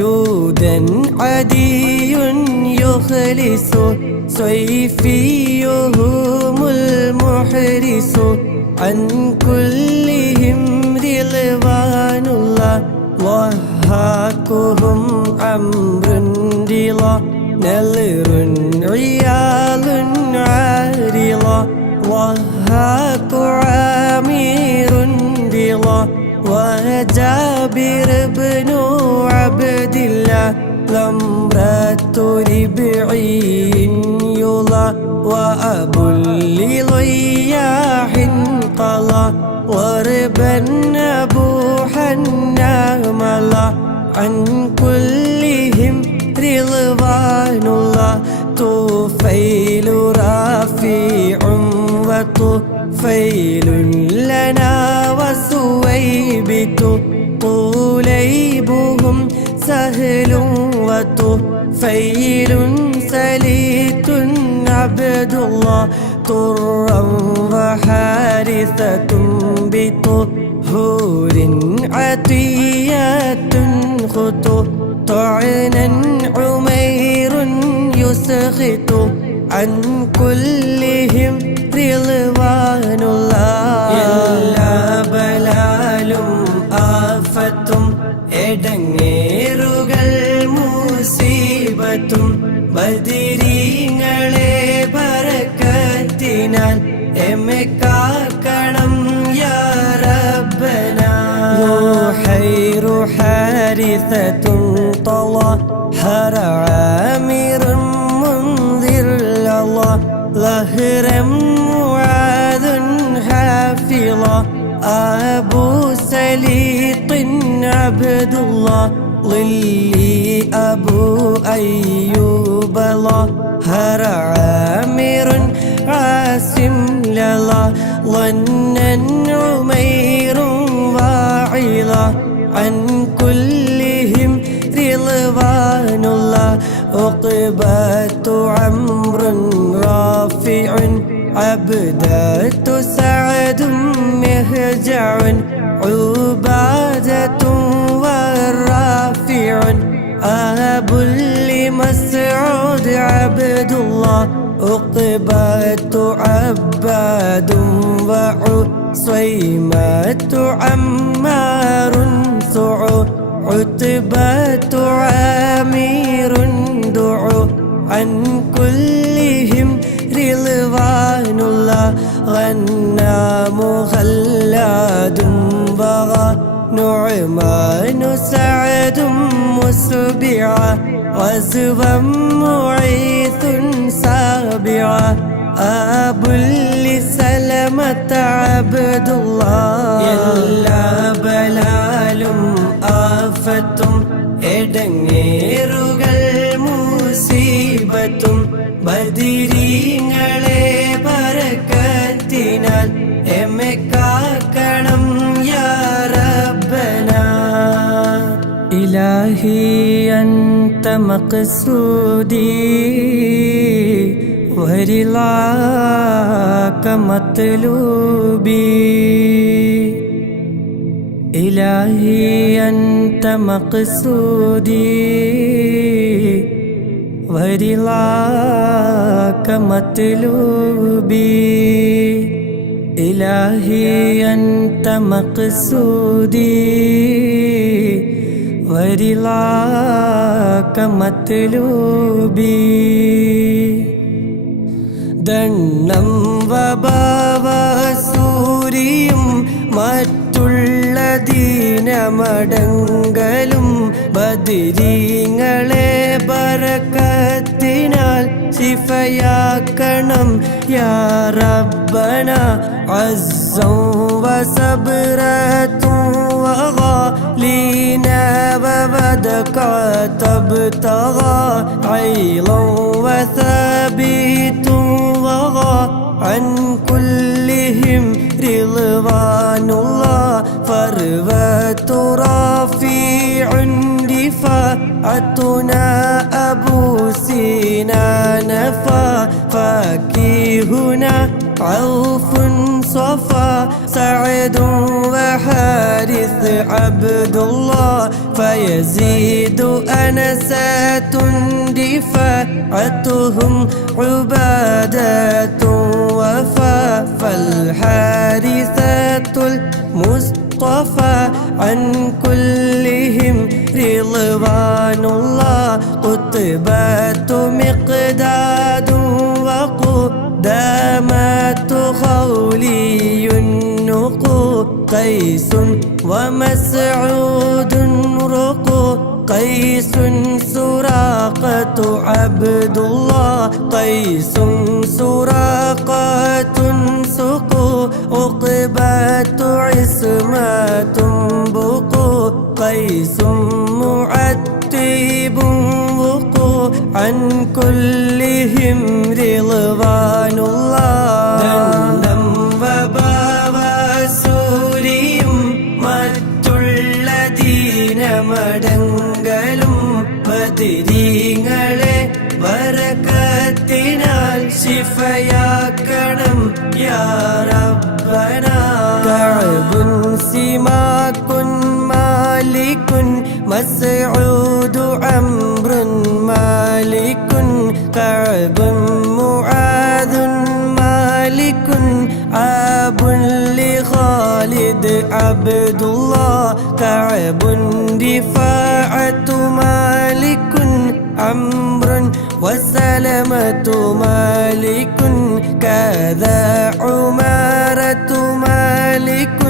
യൂദൻ അദിയുൻ യുഖ്ലിസു صيفيهم المحرس عن كلهم رضوان الله ضحاكهم عمرو رضا نلر عيال عارضة ضحاك عامر رضا وجابر بن عبد الله لمرة ربعي يلا وأبو لضياح قضى وربا أبو حناملا عن كلهم رضوان الله طفيل رافع وطفيل لنا وسويبت طليبهم سهل وطفيل سليت عبد الله طرا وحارثة بطهور عطيات خطو طعنا عمير يسخط عن كلهم رضوان الله എല്ലാ ബലാലും ആഫത്തും എടങ്ങേറുകൾ മുസീബത്തും ബദരീങ്ങളെ ബറക്കത്തിനാൽ എമ്മെ കാക്കണം യാ റബ്ബന റൂഹൈറ ഹാരിസത്തുൻ طلحر عامر منذر الله ظهرا معاذ حافظا أبو سليط عبد الله ظلي أبو أيوب بلا هر عامر عاصم للا ظنا عمير واعظا عن كلهم رضوان الله عقبة عمرو رافع عبدة سعد مهجع عبادة والرافع أبو لمسعود عبد الله عقبة عباد وعصيمة عمار سعو عتبة عامر دعو عن كلهم رضوان الله غنام خلاد بغى نعمان سعد مسبعا غزوا معيث سابعا أبو لسلمة عبد الله എല്ലാ ബലാലും ആഫത്തും എടങ്ങേറുകൾ മുസീബത്തും ബദിരീങ്ങളെ ബറക്കത്തിനാൽ എമ്മെ കാക്കണം യാ റബ്ബന ഇലാഹി അൻത മഖ്സൂദി വരിളാക മത്ലൂബി ഇലാഹി അൻത മഖ്സൂദി ورضاك مطلوبي إلهي أنت مقصودي ورضاك مطلوبي ദണ്ണം വബാവസൂരിയും മറ്റുള്ള ദീനമടങ്കലും ബദിരീങ്ങളെ ബറക്കത്തിനാൽ ശിഫയാക്കണം യാ റബ്ബന അസ്സം വസബ്റത്തും വഗാലീന വവദക തബ്തഗാ ഐളൻ വസബീത്തും വഗാ عن كلهم رضوان الله فروة رافع رفاعتنا أبو سنان فاكهنا عوف صفا سعد وحارث عبد الله فيزيد أنسات دفاعتهم عبادة وفا فالحارثة المصطفى عن كلهم رضوان الله قطبات مقداد وقدامات خولي النقو قيس ومسعود رقو قيس سراقة عبد الله قيس سراقة سقو عقبة عصمة بقو قيس معتب وقو عن كلهم رضوان الله ദണ്ണം വബാവസൂരിയും മറ്റുള്ള ദീനമടങ്കലും ബദിരീങ്ങളെ ബറക്കത്തിനാൽ ശിഫയാക്കണം യാ റബ്ബന കഅബുൻ സിമാകുൻ മാലികുൻ مسعود عمر مالك كعب معاذ مالك عاب لخالد عبد الله كعب رفاعة مالك عمرو وسلمة مالك كذا عمارة مالك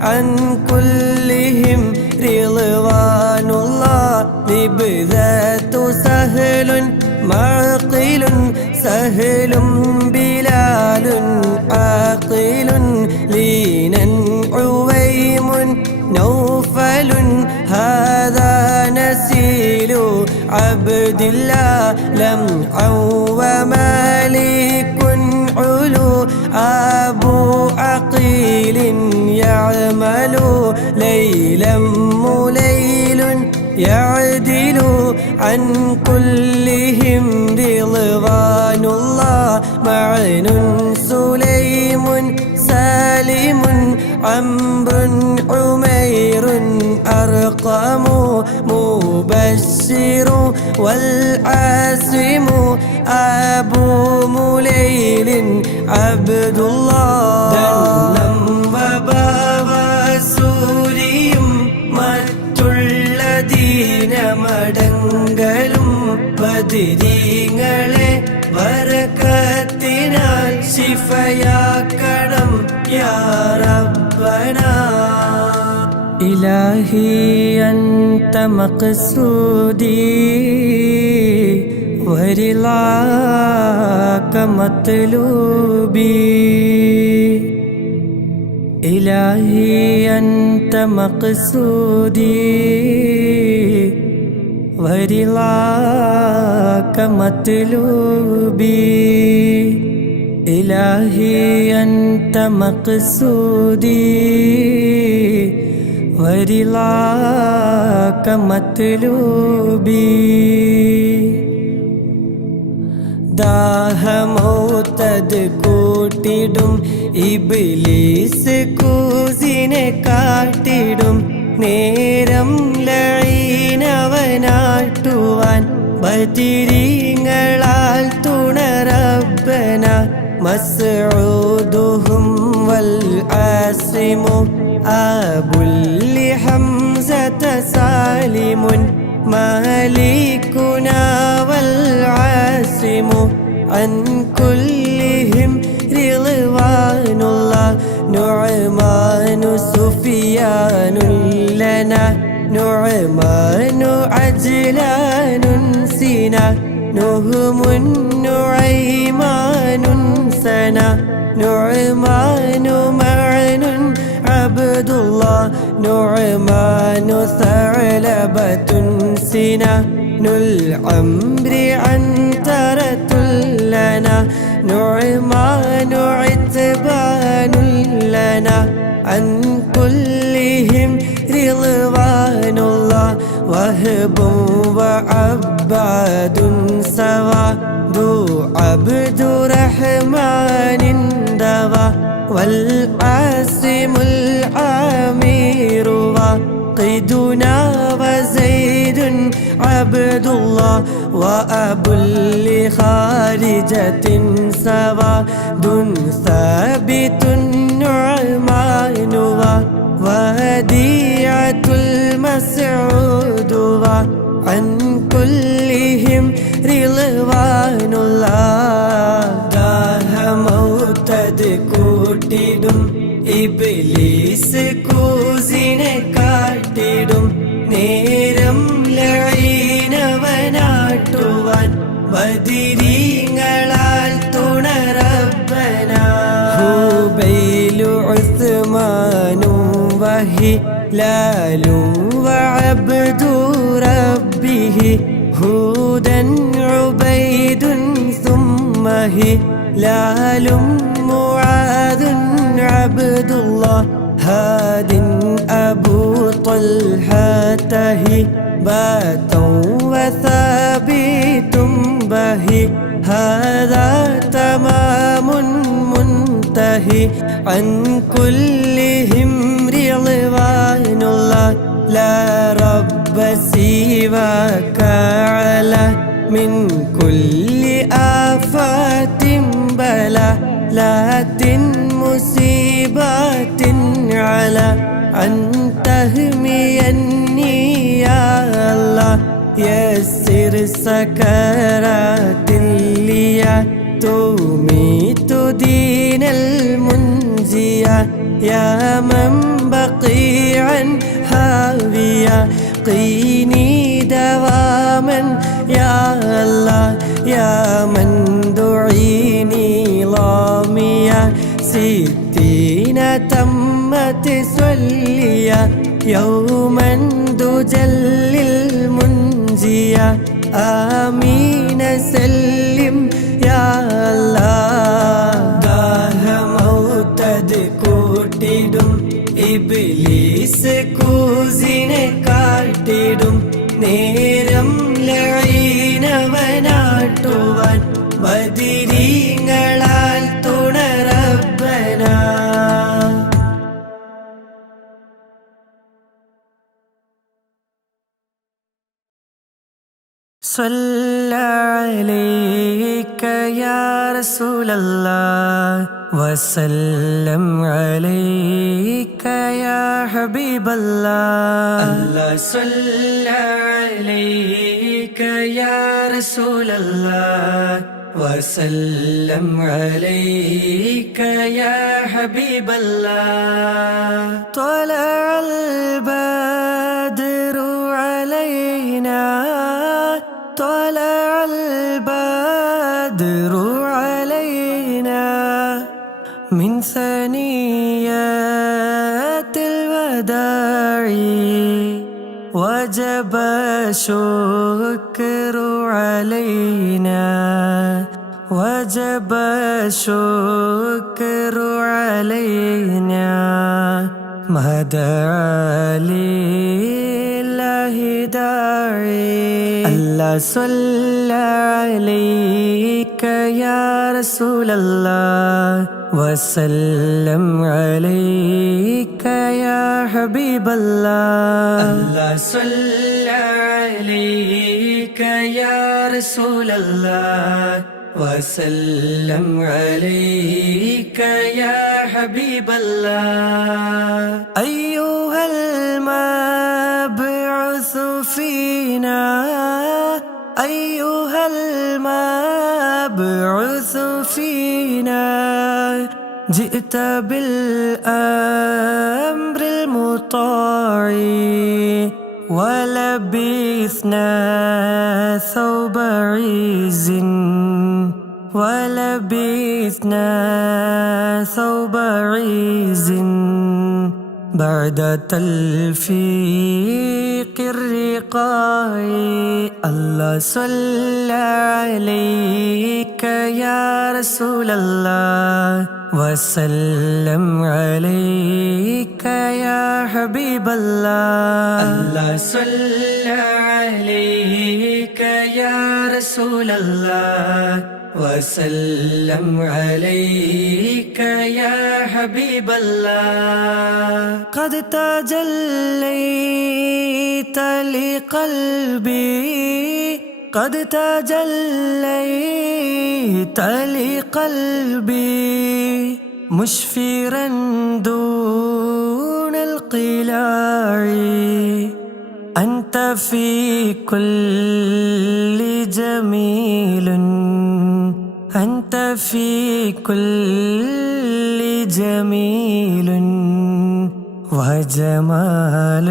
عن كلهم رضوان الله لبذات سهل معقل سهل بلال عاقل لينا عويم نوفل هذا نسيل عبد الله لمعا ومالك علو أبو عقيل يعمل ليلا مليل يعدل عن كلهم رضوان الله معن سليم سالم عمرو عمير أرقم مبشر والعاصم أبو مليل عبد الله دنم وبابسوريم മറ്റുള്ള ദീനമടങ്കലും ബദരീങ്ങളെ ബറകത്തിനാൽ ശിഫയാക്കണം യാ റബ്ബനാ ഇലാഹി അൻത മഖ്സൂദി വരിളാക മത്ലൂബി إلهي أنت مقصودي ورضاك مطلوبي إلهي أنت مقصودي ورضاك مطلوبي ദാഹമൗതത് കൂട്ടിടും ഇബ്ലീസ് കൂസിനെ കാട്ടിടും നേരം ലഈനവനാട്ടുവാൻ ബദിരീങ്ങളാൽ തുണറബ്ബന മസ്ഊദുഹും വൽ ആസിമു അബുൽ ഹംസത സാലിമുൻ مالكنا والعاصم عن كلهم رضوان الله نعمان سفيان لنا نعمان عجلان سنا نهم نعيمان سنا نعمان معن عبد الله نعمان ثعلبة سنا العمر عنترة لنا نعمان عتبان لنا عن كلهم رضوان الله وهب وعباد سوا ذو عبد رحمن دوا والعاصم العامر وقيدنا وزيد عبد الله وأبو لخارجة سوا دون ثابت نعمان وديعة المسعود عن كلهم رضوان الله ദാഹമൗതത് കൂട്ടിടും ഇബ്ലീസ് കൂസിനെ കാട്ടിടും നേരം ലഈനവനാട്ടുവാൻ ബദിരീങ്ങളാൽ തുണറബ്ബന ഹുബൈലു ഉസ്മാനും വഹിലാലും വഅബ്ദു റബ്ബിഹി ഹൂദൻ ഉബൈദുൻ ثم هلال معاذ عبد الله هاد أبو طلحة هبات وثابت بهي هذا تمام منتهي عن كلهم رضوان الله لا رب سواك على من كل آفات بلا لات مصيبات على أن تهميني يا الله يسر سكرات لي تميت دين المنجية يا من بقيعا هاوية قيني دواما يا الله يا من دعيني ضامية 60 تمت سلية يوما تجلي المنجية آمين سلم يا الله ദാഹമൗതത് കൂട്ടിടും ഇബ്ലീസ് കൂസിനെ കാട്ടിടും നേരം ലഈനവനാട്ടുവാൻ ബദിരീങ്ങളാൽ തുണറബ്ബന صلى عليك يا رسول الله وسلم عليك يا حبيب الله الله صلى عليك يا رسول الله وسلم عليك يا حبيب الله طلع البدر علينا طلع البدر علينا من ثنيات الوداع وجب الشكر علينا وجب الشكر علينا ما دعا لله داعي الله صلى عليك يا رسول الله وسلم عليك يا حبيب الله الله صلى عليك يا رسول الله وسلم عليك يا حبيب الله أيها المبعوث فينا أيها المبعوث فينا جئت بالأمر المطاع ولبثنا ثوب عز ولبثنا ثوب عز بعد تلفيق الرقاع الله صلى عليك يا رسول الله وسلم عليك يا حبيب الله الله صلى عليك يا رسول الله وسلم عليك يا حبيب الله قد تجليت لقلبي قد تجليت لقلبي مشفرا دون القلاع أنت في كل جميل أنت في كل جميل وجمال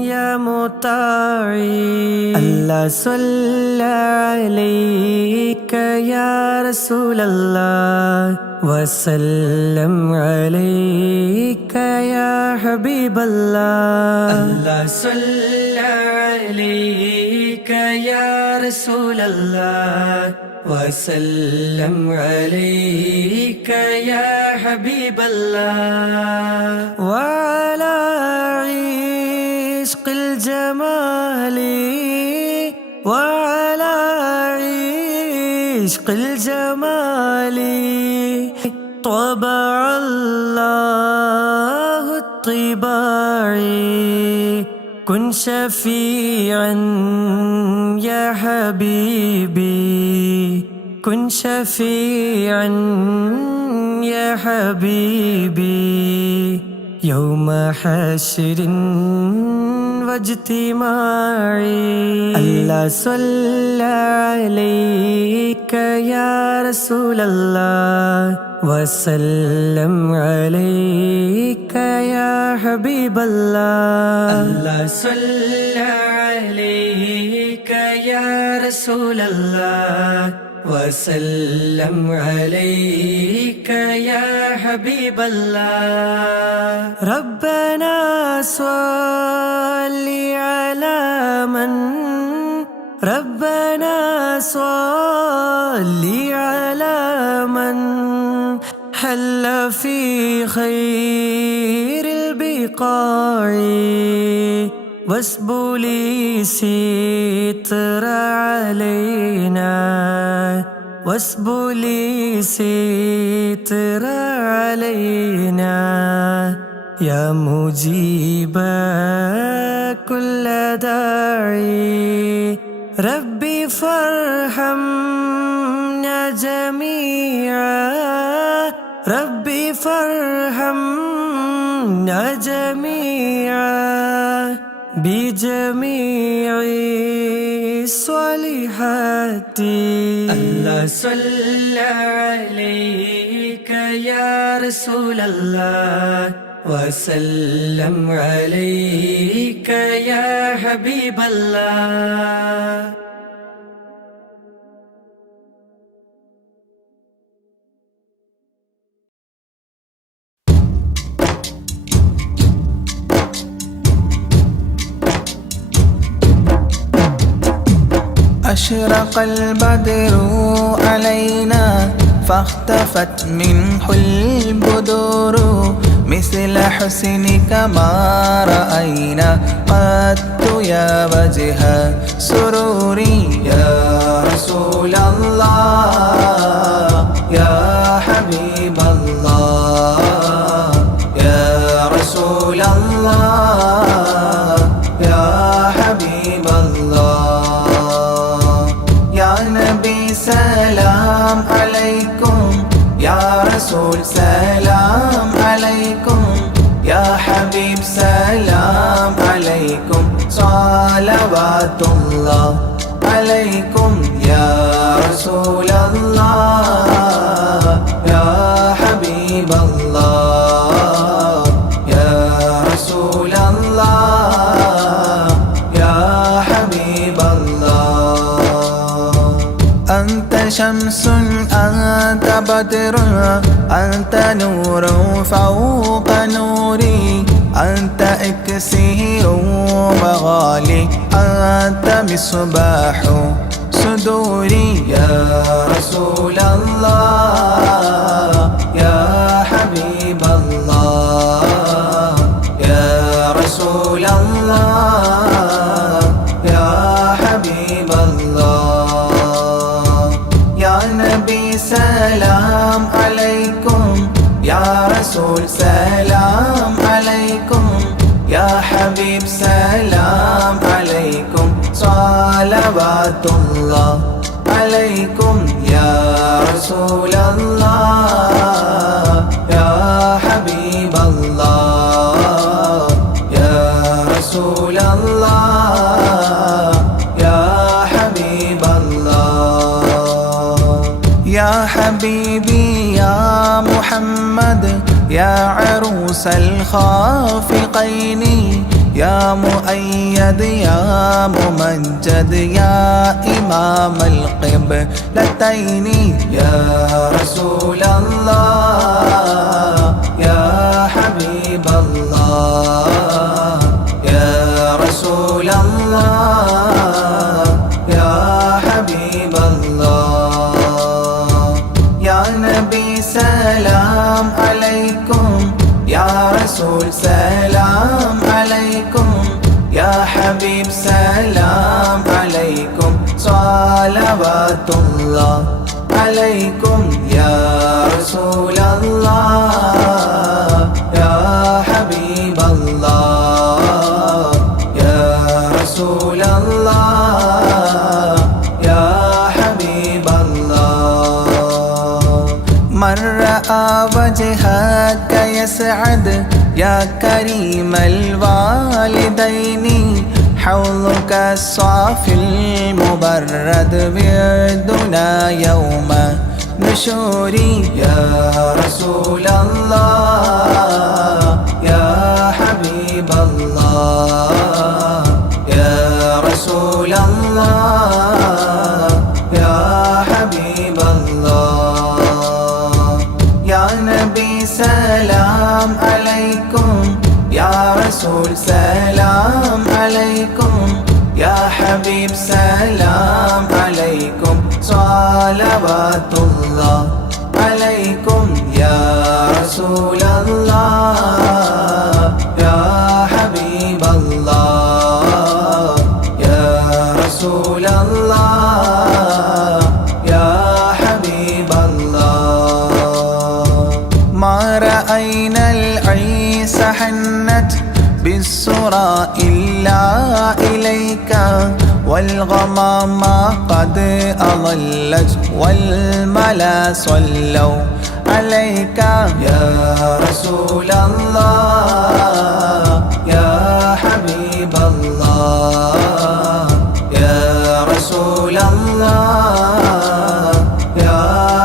يا مطاعي الله صلى عليك يا رسول الله وسلم عليك يا حبيب الله الله صلى عليك يا رسول الله وسلم عليك يا حبيب الله وعلى عشق الجمال وعلى عشق الجمال طبع الله الطباع كن شفيعا يا حبيبي كن شفيعا يا حبيبي يوم حشر واجتماعي الله صلى عليك يا رسول الله وسلم عليك يا حبيب الله الله صلى عليك يا رسول الله وسلم عليك يا حبيب الله ربنا صل على من ربنا صل على من حل في خير البقاع واسبل ستر علينا واسبل ستر علينا يا مجيب كل داعي ربي فارحمنا جميعا ربي فارحمنا جميعا بجميع الصالحات الله صلى عليك يا رسول الله وسلم عليك يا حبيب الله أشرق البدر علينا فاختفت منه البدور مثل حسنك ما رأينا قط يا وجه سروري يا رسول الله يا حبيب الله يا رسول الله يا حبيب الله يا نبي سلام عليكم يا رسول سلام عليكم يا حبيب سلام عليكم صلوات الله عليكم يا رسول الله يا حبيب الله يا رسول الله يا حبيب الله أنت شمس أنت بدر أنت نور فوق نوري أنت إكسير مغالي أنت مصباح صدوري يا رسول الله يا حبيب الله يا رسول الله يا حبيب الله يا نبي سلام عليكم يا رسول سلام عليكم يا حبيب سلام عليكم صلوات الله عليكم يا رسول الله يا حبيب الله يا رسول الله يا حبيب الله يا حبيبي يا محمد يا عروس الخافقين يا مؤيد يا ممجد يا إمام القبلتين يا رسول الله يا حبيب الله يا رسول الله يا حبيب الله يا نبي سلام عليكم يا رسول سلام عليكم يا حبيب سلام عليكم صلوات الله عليكم يا رسول الله يا حبيب الله يا رسول الله يا حبيب الله من رأى وجهك يسعد يا كريم الوالدين حوضك الصافي المبرد وردنا يوم نشوري يا رسول الله يا حبيب الله يا رسول الله يا حبيب الله يا نبي سلام عليكم يا رسول سلام عليكم يا حبيب سلام عليكم صلوات الله عليكم يا رسول الله يا حبيب الله يا رسول الله يا حبيب الله ما رأينا العيس حنت بالسرى إلا إليك والغمام قد أظلت والملا صلوا عليك يا رسول الله يا حبيب الله يا رسول الله يا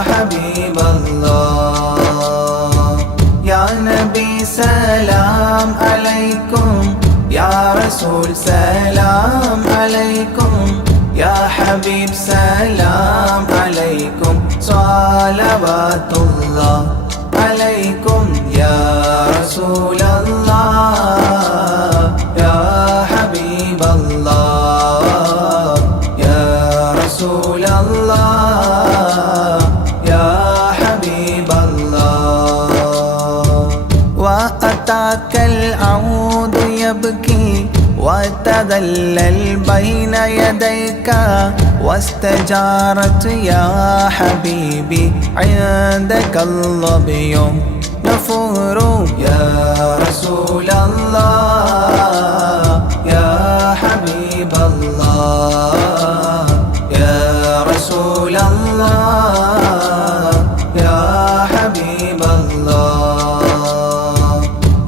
حبيب الله يا نبي سلام عليكم يا رسول سلام عليكم يا حبيب سلام عليكم صلوات الله عليكم يا رسول الله يا حبيب الله يا رسول الله يا حبيب الله وأتاك العود يبكي وتذلل بين يديك واستجارت يا حبيبي عندك الظبي نفور يا رسول الله يا حبيب الله يا رسول الله يا حبيب الله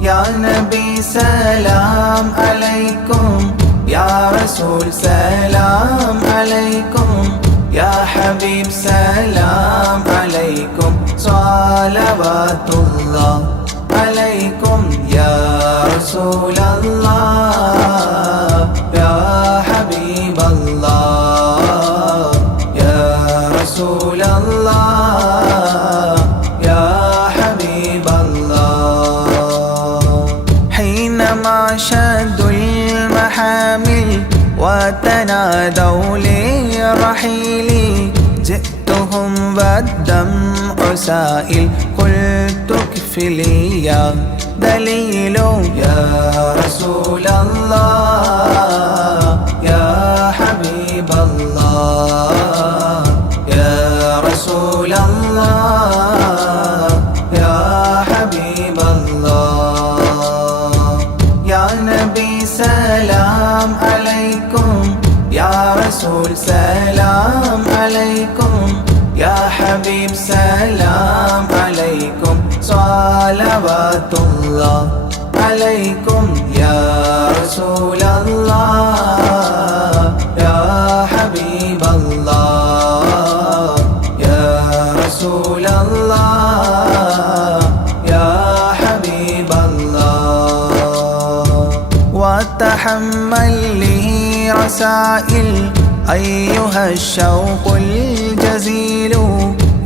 يا نبي سلام عليكم يا رسول سلام عليكم يا حبيب سلام عليكم صلوات الله عليكم يا رسول الله يا حبيب الله يا رسول الله يا حبيب الله حينما شدوا المحامل وتنادوا لرحيلي جئتهم والدمع سائل قلت اكفلي يا دليل يا رسول الله يا حبيب الله يا رسول الله يا حبيب الله يا نبي سلام عليكم يا رسول سلام عليكم يا حبيب سلام عليكم صلوات الله عليكم يا رسول الله يا حبيب الله يا رسول الله يا حبيب الله وتحمل لي رسائل أيها الشوق الجزيل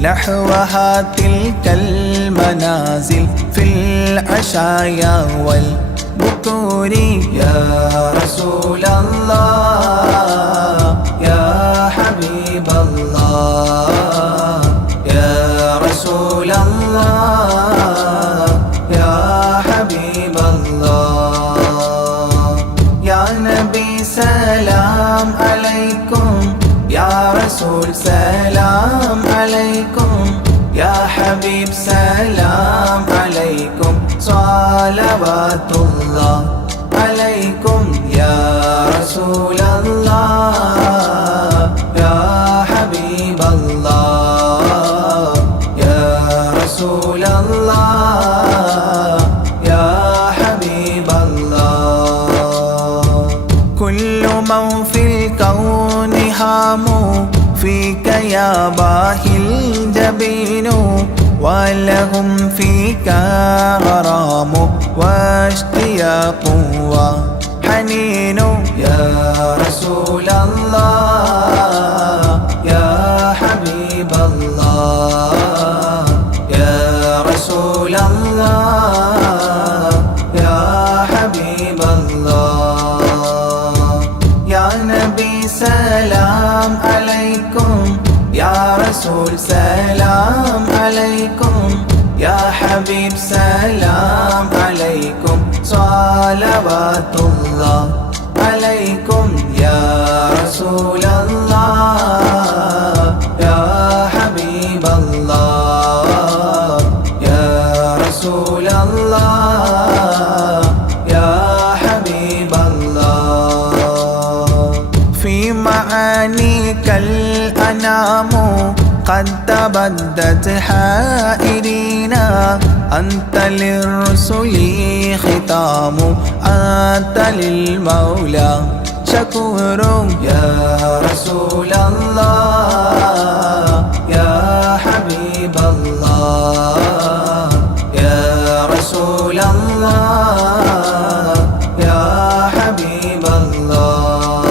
نحوها تلك المنازل في العشايا والبكور يا رسول الله يا حبيب الله يا رسول الله يا حبيب الله يا نبي سلام عليكم يا رسول سلام عليكم يا حبيب سلام عليكم صلوات الله عليكم يا رسول الله يا حبيب الله يا رسول الله يا حبيب الله كل من في الكون هام فيك يا باهي الجبين ولهم فيك غرام واشتياق وحنين يا رسول الله يا حبيب الله يا رسول الله يا حبيب الله يا رسول سلام عليكم يا حبيب سلام عليكم صلوات الله عليكم يا رسول الله يا حبيب الله يا رسول الله يا حبيب الله في معانيك الأنام قد تبدت حائرينا أنت للرسل ختام أنت للمولى شكور يا رسول الله يا حبيب الله يا رسول الله يا حبيب الله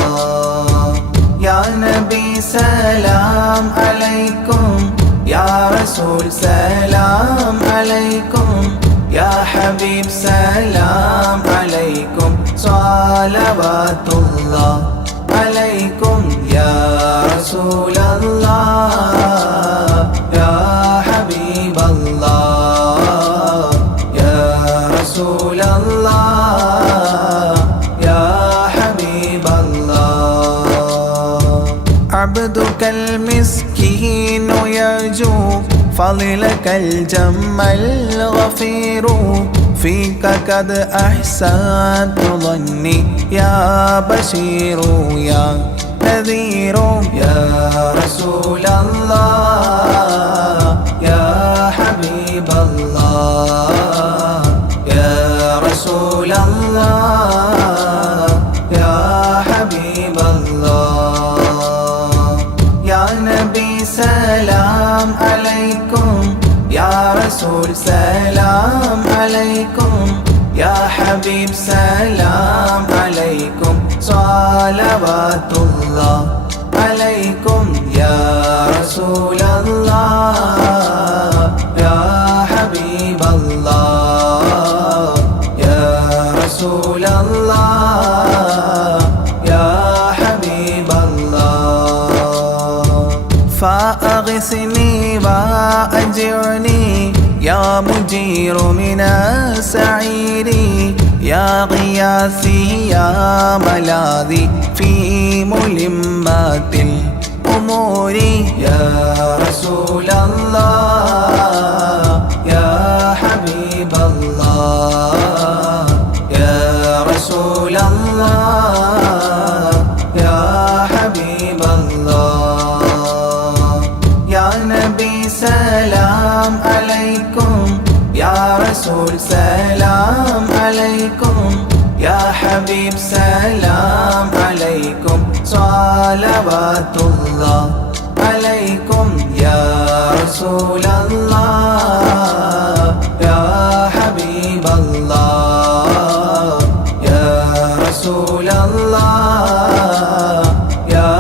يا نبي سلام عليكم يا رسول سلام عليكم يا حبيب سلام عليكم صلوات الله عليكم يا رسول الله يا حبيب الله يا رسول الله يا حبيب الله عبدك المسكين يرجو فضلك الجم الغفير فيك قد أحسنت ظني يا بشير يا نذير يا رسول الله يا حبيب الله يا رسول الله يا حبيب الله يا نبي سلام عليكم يا رسول سلام عليكم يا حبيب سلام عليكم صلوات الله عليكم يا رسول الله يا حبيب الله يا رسول الله يا حبيب الله فأغثني وأجرني يا مجير من السعير يا غياثي يا ملاذي في ملمات الأمور يا رسول الله يا حبيب الله يا رسول الله يا حبيب الله يا نبي سلام عليكم يا رسول سلام عليكم يا حبيب سلام عليكم صلوات الله عليكم يا رسول الله يا حبيب الله يا رسول الله يا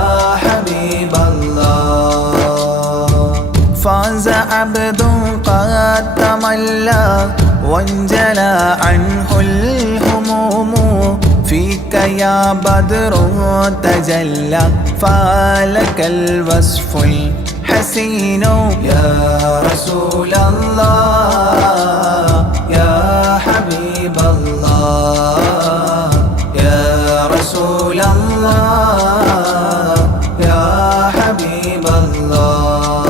حبيب الله فاز عبد قد تملى وانجلى عنه الهموم فيك يا بدر تجلى فلك الوصف الحسين يا رسول الله يا حبيب الله يا رسول الله يا حبيب الله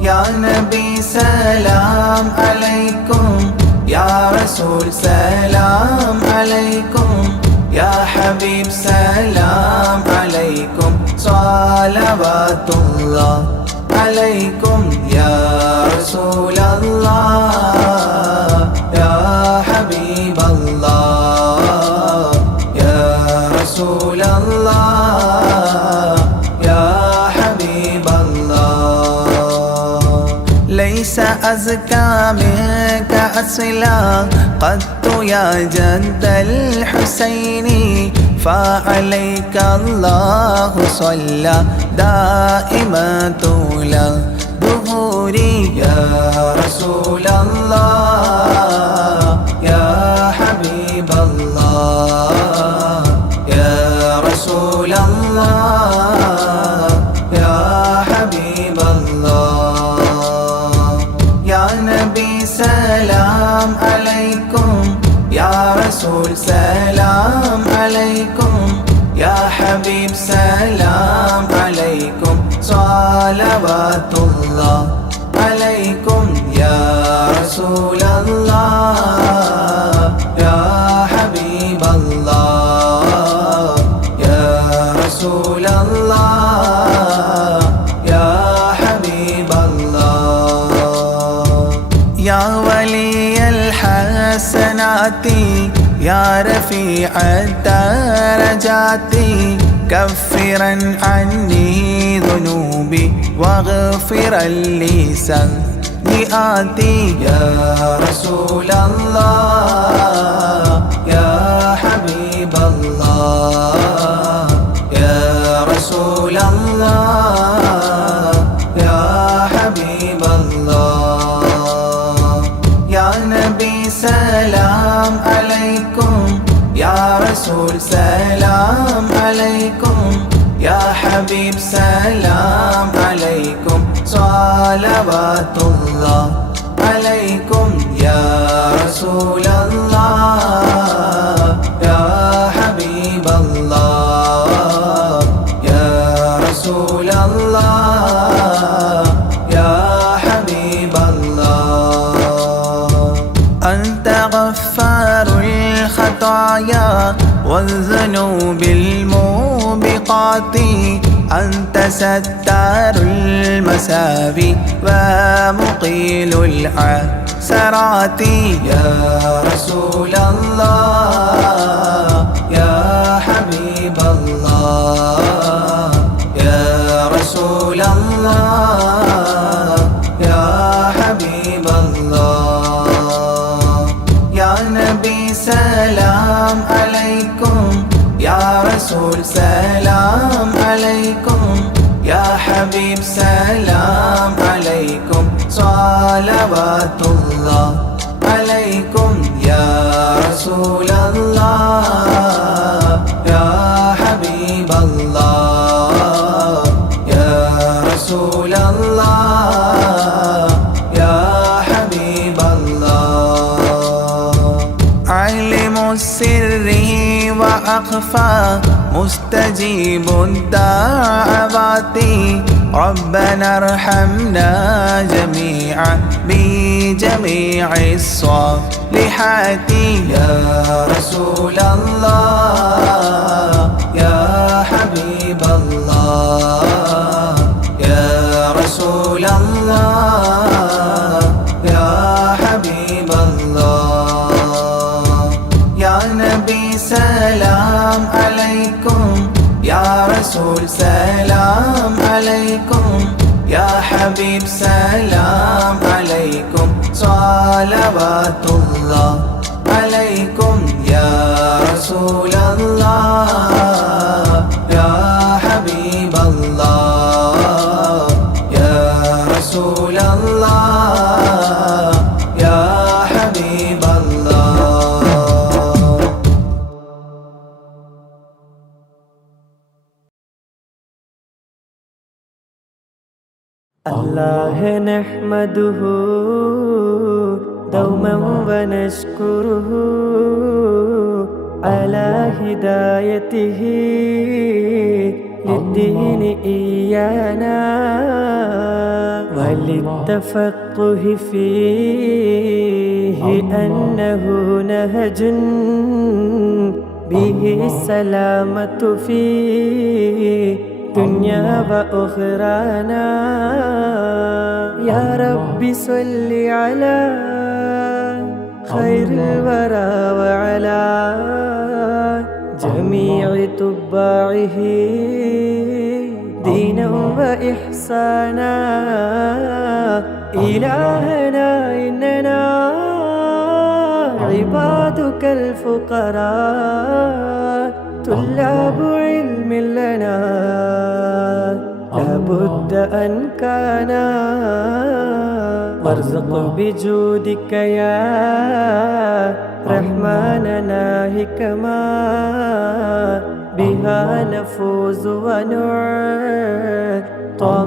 يا نبي سلام عليكم يا رسول سلام عليكم يا حبيب سلام عليكم صلوات الله عليكم يا رسول الله يا حبيب الله يا رسول الله يا حبيب الله ليس أزكى منك أصلا قدت يا جد الحسين فعليك الله صلى دائما طول ظهوري يا رسول الله يا حبيب الله يا رسول الله يا حبيب الله سلام عليكم يا حبيب سلام عليكم صلوات الله عليكم يا رسول الله يا حبيب الله يا رسول الله يا حبيب الله يا ولي الحسنات يا رفيع الدرجات كفرا عني ذنوبي واغفرا لي سيئاتي يا رسول الله يا حبيب الله يا رسول الله يا حبيب الله يا نبي سلام عليكم يا رسول سلام عليكم يا حبيب سلام عليكم صلوات الله عليكم يا رسول الله يا حبيب الله يا رسول الله يا حبيب الله أنت غفار الخطايا والذنوب الموبقات أنت ستار المساوي ومقيل العثرات يا رسول الله يا حبيب الله يا رسول الله يا حبيب الله يا نبي سلام عليكم يا رسول سلام عليكم يا حبيب سلام عليكم صلوات الله عليكم يا رسول الله يا حبيب الله يا رسول الله يا حبيب الله علم السر وأخفى مستجيب الدعوات ربنا ارحمنا جميعا بجميع الصالحات يا رسول الله يا حبيب الله يا رسول الله يا حبيب الله يا نبي سلام عليكم يا رسول سلام عليكم يا حبيب سلام عليكم صلوات الله عليكم يا رسول الله يا حبيب الله يا رسول الله يا حبيب الله الله نحمده دوما ونشكره على هدايته للدين إيانا وللتفقه فيه أنه نهج به السلامة في دنيا وأخرانا يا رب صل على خير الورى وعلى جميع تباعه دينا وإحسانا إلهنا إننا عبادك الفقراء طلاب علم لنا لابد أن كان وارزق بجودك يا رحمننا حكما بها نفوز ونعطى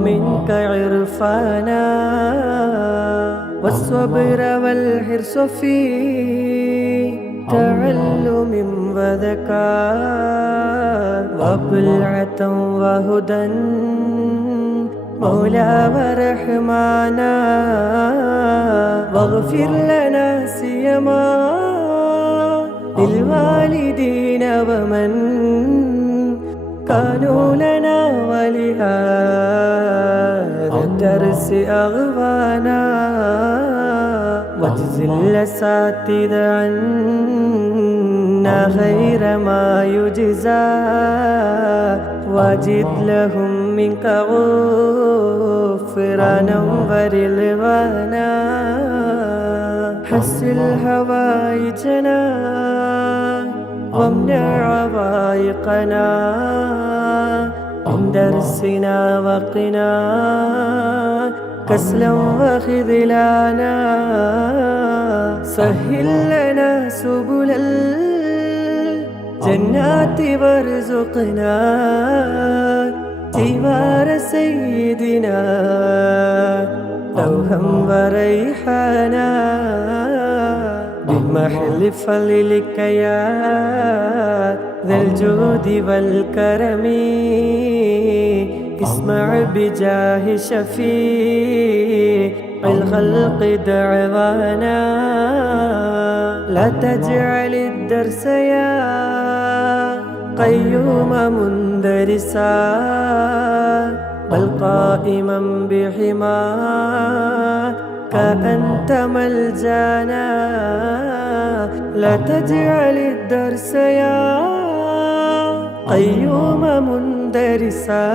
منك عرفانا والصبر والحرص في تعلم وذكاء وبلعة وهدى مولا ورحمانا واغفر لنا سيما للوالدين ومن كانوا لنا ولهذا الدرس أغوانا واجزل الأساتذة عنا خير ما يجزى واجد لهم منك غفرانا ورضوانا حسن هوائجنا وامنع عوائقنا من درسنا وقنا كسلا وخذلانا سهل لنا سبل الجنات وارزقنا جوار سيدنا روحا وريحانا بمحل فضلك يا ذا الجود والكرم اسمع بجاه شفيع الخلق دعوانا لا تجعل الدرس يا قيوم مندرسا بل قائما بحماك أنت ملجانا لا تجعل الدرس يا قيوم مندرسا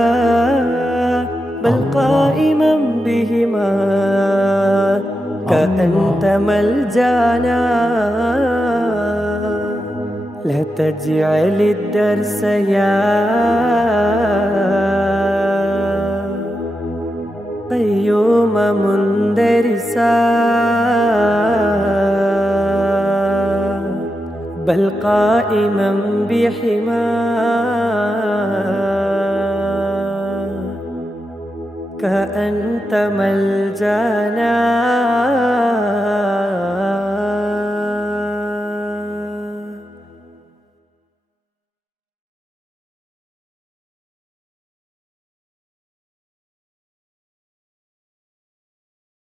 بل قائما بهما كأنت ملجانا لا تجعل الدرس يا قيوم مندرسا بل قائما بحماك أنت ملجانا